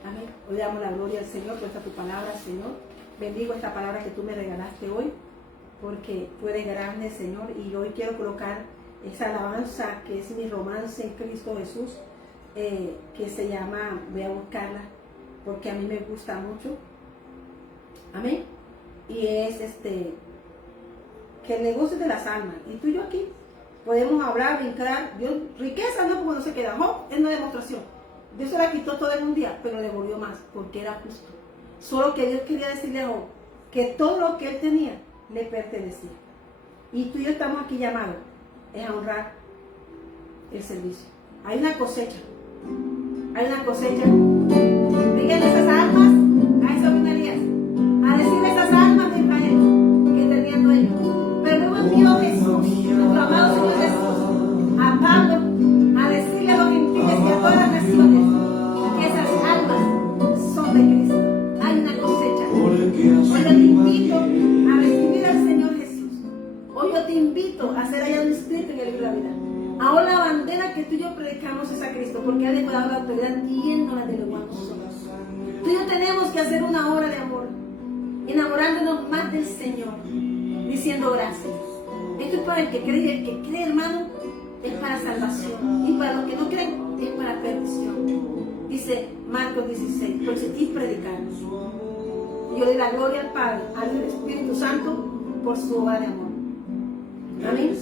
Amén. Hoy damos la gloria al Señor por esta tu palabra, Señor. Bendigo esta palabra que tú me regalaste hoy. Porque tú eres grande, Señor. Y hoy quiero colocar esa alabanza que es mi romance en Cristo Jesús. Que se llama, voy a buscarla porque a mí me gusta mucho. Amén. Y es que el negocio de las almas. Y tú y yo aquí podemos hablar, brincar. Dios, riqueza no, como no se queda. Job es una demostración. Dios se la quitó todo en un día, pero le devolvió más porque era justo. Solo que Dios quería decirle a Job que todo lo que él tenía le pertenecía. Y tú y yo estamos aquí llamados es a honrar el servicio. Hay una cosecha. Hay una cosecha. Díganle esas almas, a eso vino Elías, a decirle esas almas de Israel que tenían dueño. Pero luego envió Jesús, nuestro amado Señor Jesús, a Pablo, a decirle a los gentiles y a todas las naciones que esas almas son de Cristo. Hay una cosecha. Hoy yo te invito a recibir al Señor Jesús. Hoy yo te invito a ser hallado inscrito en el libro de la vida. Ahora la bandera que tú y yo predicamos es a Cristo, porque Él le ha dado la autoridad yéndola de los nosotros. Tú y yo tenemos que hacer una obra de amor, enamorándonos más del Señor, diciendo gracias. Esto es para el que cree, el que cree, hermano, es para salvación, y para los que no creen es para perdición. Dice Marcos 16, persistid predicando. Y yo le doy la gloria al Padre, al Espíritu Santo, por su obra de amor. Amén.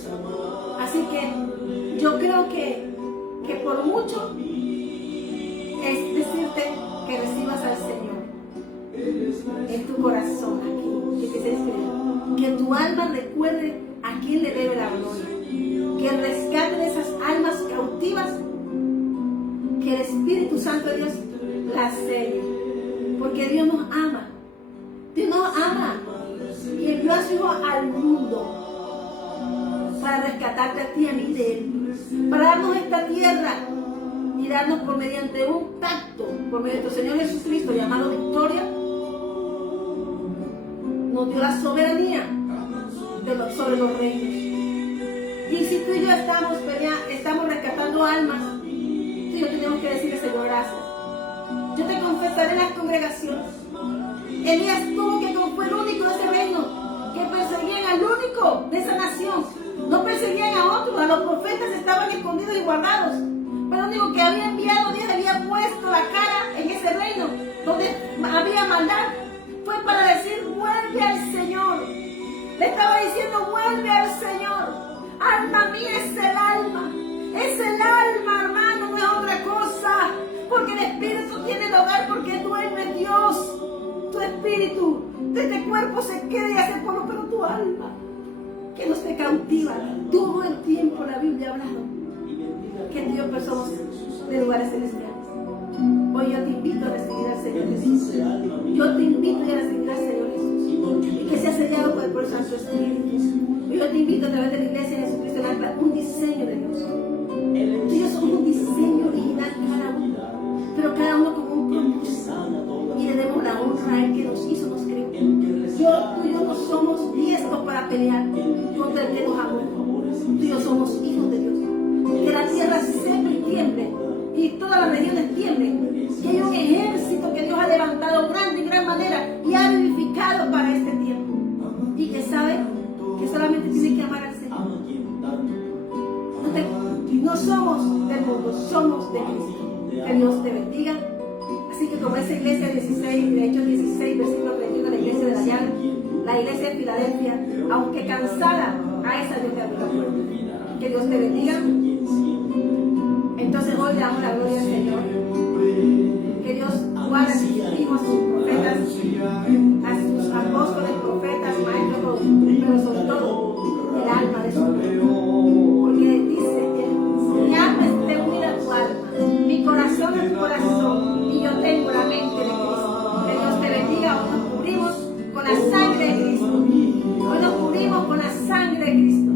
Así que yo creo que por mucho es decirte que recibas al Señor en tu corazón aquí, que te escriba, que tu alma recuerde a quien le debe la gloria, que el rescate de esas almas cautivas, que el Espíritu Santo de Dios las selle, porque Dios nos ama, Dios nos ama, y envió a su Hijo al mundo para rescatarte a ti y a mí de Él, para darnos esta tierra y darnos por mediante un pacto, por medio de nuestro Señor Jesucristo, llamado victoria, nos dio la soberanía sobre los reinos. Y si tú y yo estamos rescatando almas, tú y yo tenemos que decirle, Señor, gracias. Yo te confesaré en las congregaciones. Elías fue el único de ese reino que perseguían al único de esa nación. No perseguían a otros, a los profetas estaban escondidos y guardados. Pero lo único que había enviado, Dios había puesto la cara en ese reino donde había maldad. Fue para decir, vuelve al Señor. Le estaba diciendo, vuelve al Señor. Alma mía, es el alma. Es el alma, hermano, no es otra cosa. Porque el espíritu tiene el hogar porque duerme Dios. Tu espíritu de este cuerpo se queda y hace polvo, pero tu alma, que nos te cautiva todo el tiempo. La Biblia ha hablado que Dios somos de lugares celestiales. Hoy yo te invito a recibir al Señor Jesús. Yo te invito a recibir al Señor Jesús y que sea sellado por el Santo Espíritu. Yo te invito a través de la Iglesia de Jesucristo a dar un diseño de Dios. Tú y yo somos un diseño original cada uno, pero cada uno con un propósito. Y le demos la honra a Él que nos hizo, nos creó. Tú y yo no somos diestos para pelear contra el que nos amó. Tú y yo somos hijos de Dios. Que la tierra sepa y tiemble, y todas las regiones tiemblen. Que hay un ejército que Dios ha levantado grande, en gran manera, y ha vivificado para este tiempo. Y que sabe que solamente tiene que amar al Señor. No somos del mundo, somos de Cristo. Que Dios te bendiga. Así que como esa iglesia 16, de Hechos 16, versículo 31, la iglesia de la llave, la iglesia de Filadelfia, aunque cansada, a esa Dios te abrió la puerta. Que Dios te bendiga. Entonces hoy le damos la gloria al Señor. Que Dios guarde a sus hijos, a sus profetas, a sus apóstoles, profetas, maestros, pero sobre todo el alma de su pueblo. Porque dice que mi alma esté unida a tu alma, mi corazón a tu corazón, y yo tengo la mente de Cristo. Que Dios te bendiga. Hoy nos cubrimos con la sangre de Cristo. Hoy nos cubrimos con la sangre de Cristo.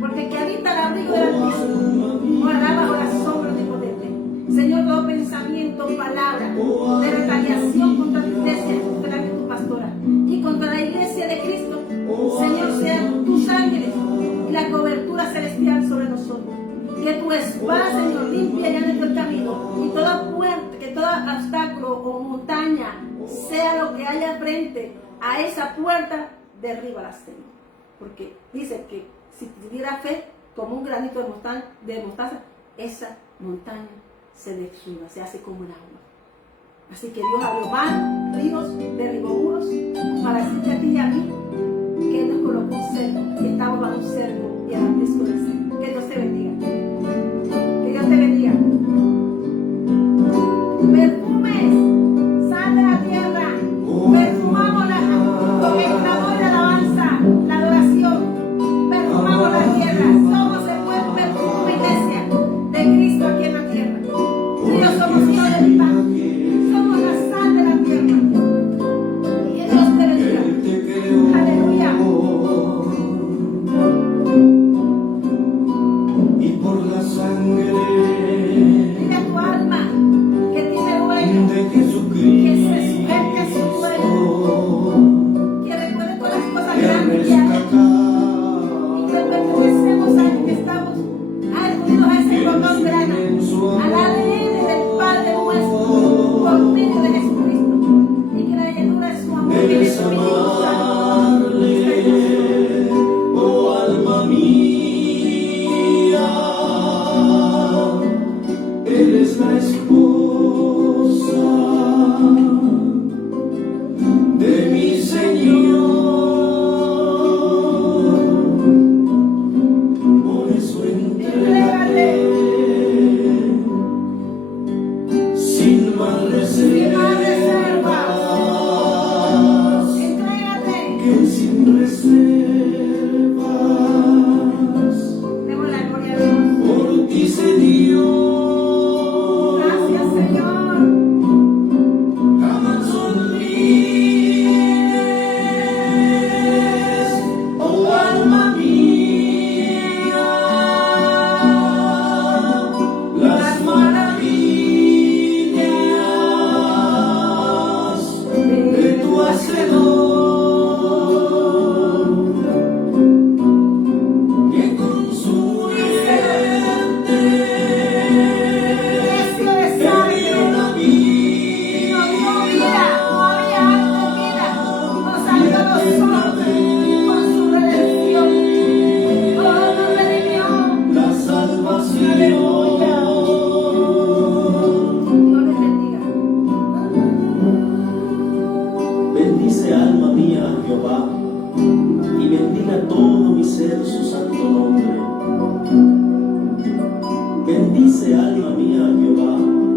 Porque el que habita el abrigo del Altísimo morará bajo la sombra omnipotente. Señor, todo pensamiento, palabra de retaliación contra tu iglesia, contra tu pastora y contra la iglesia de Cristo, Señor, sean tus ángeles y la cobertura celestial sobre nosotros. Que tu espada, Señor, limpie ya nuestro camino, y toda puerta, que todo obstáculo o montaña, sea lo que haya frente a esa puerta, derríbala, Señor. Porque dice que si tuviera fe como un granito de mostaza, esa montaña se desnuda, se hace como el agua. Así que Dios abrió mar, ríos, derribó muros, para decirte a ti y a mí que Él nos colocó un cerco, y estamos bajo un cerco y agradezco del cerco. Que Dios te bendiga. Que Dios te bendiga. Perfumes, sal de la tierra, perfumámosla con el clamor de alabanza, la adoración. Perfumamos la tierra. Somos el buen perfume, iglesia, de Cristo aquí en la tierra. Tú y yo somos hijos de mi Padre. Somos la sal de la tierra. Que Dios te bendiga. Aleluya. Y por la sangre Dile a tu alma que tiene dueño, de que Jesucristo se sujete a su dueño, que recuerde todas las cosas grandes que ha hecho. Y que pertenecemos a Él, que estamos unidos a ese cordón grande, al ADN del Padre nuestro, por medio de Jesucristo. Y que la llenura de su amor y de su Espíritu Santo esté con nosotros. oh alma mía. Bendice alma mía a Jehová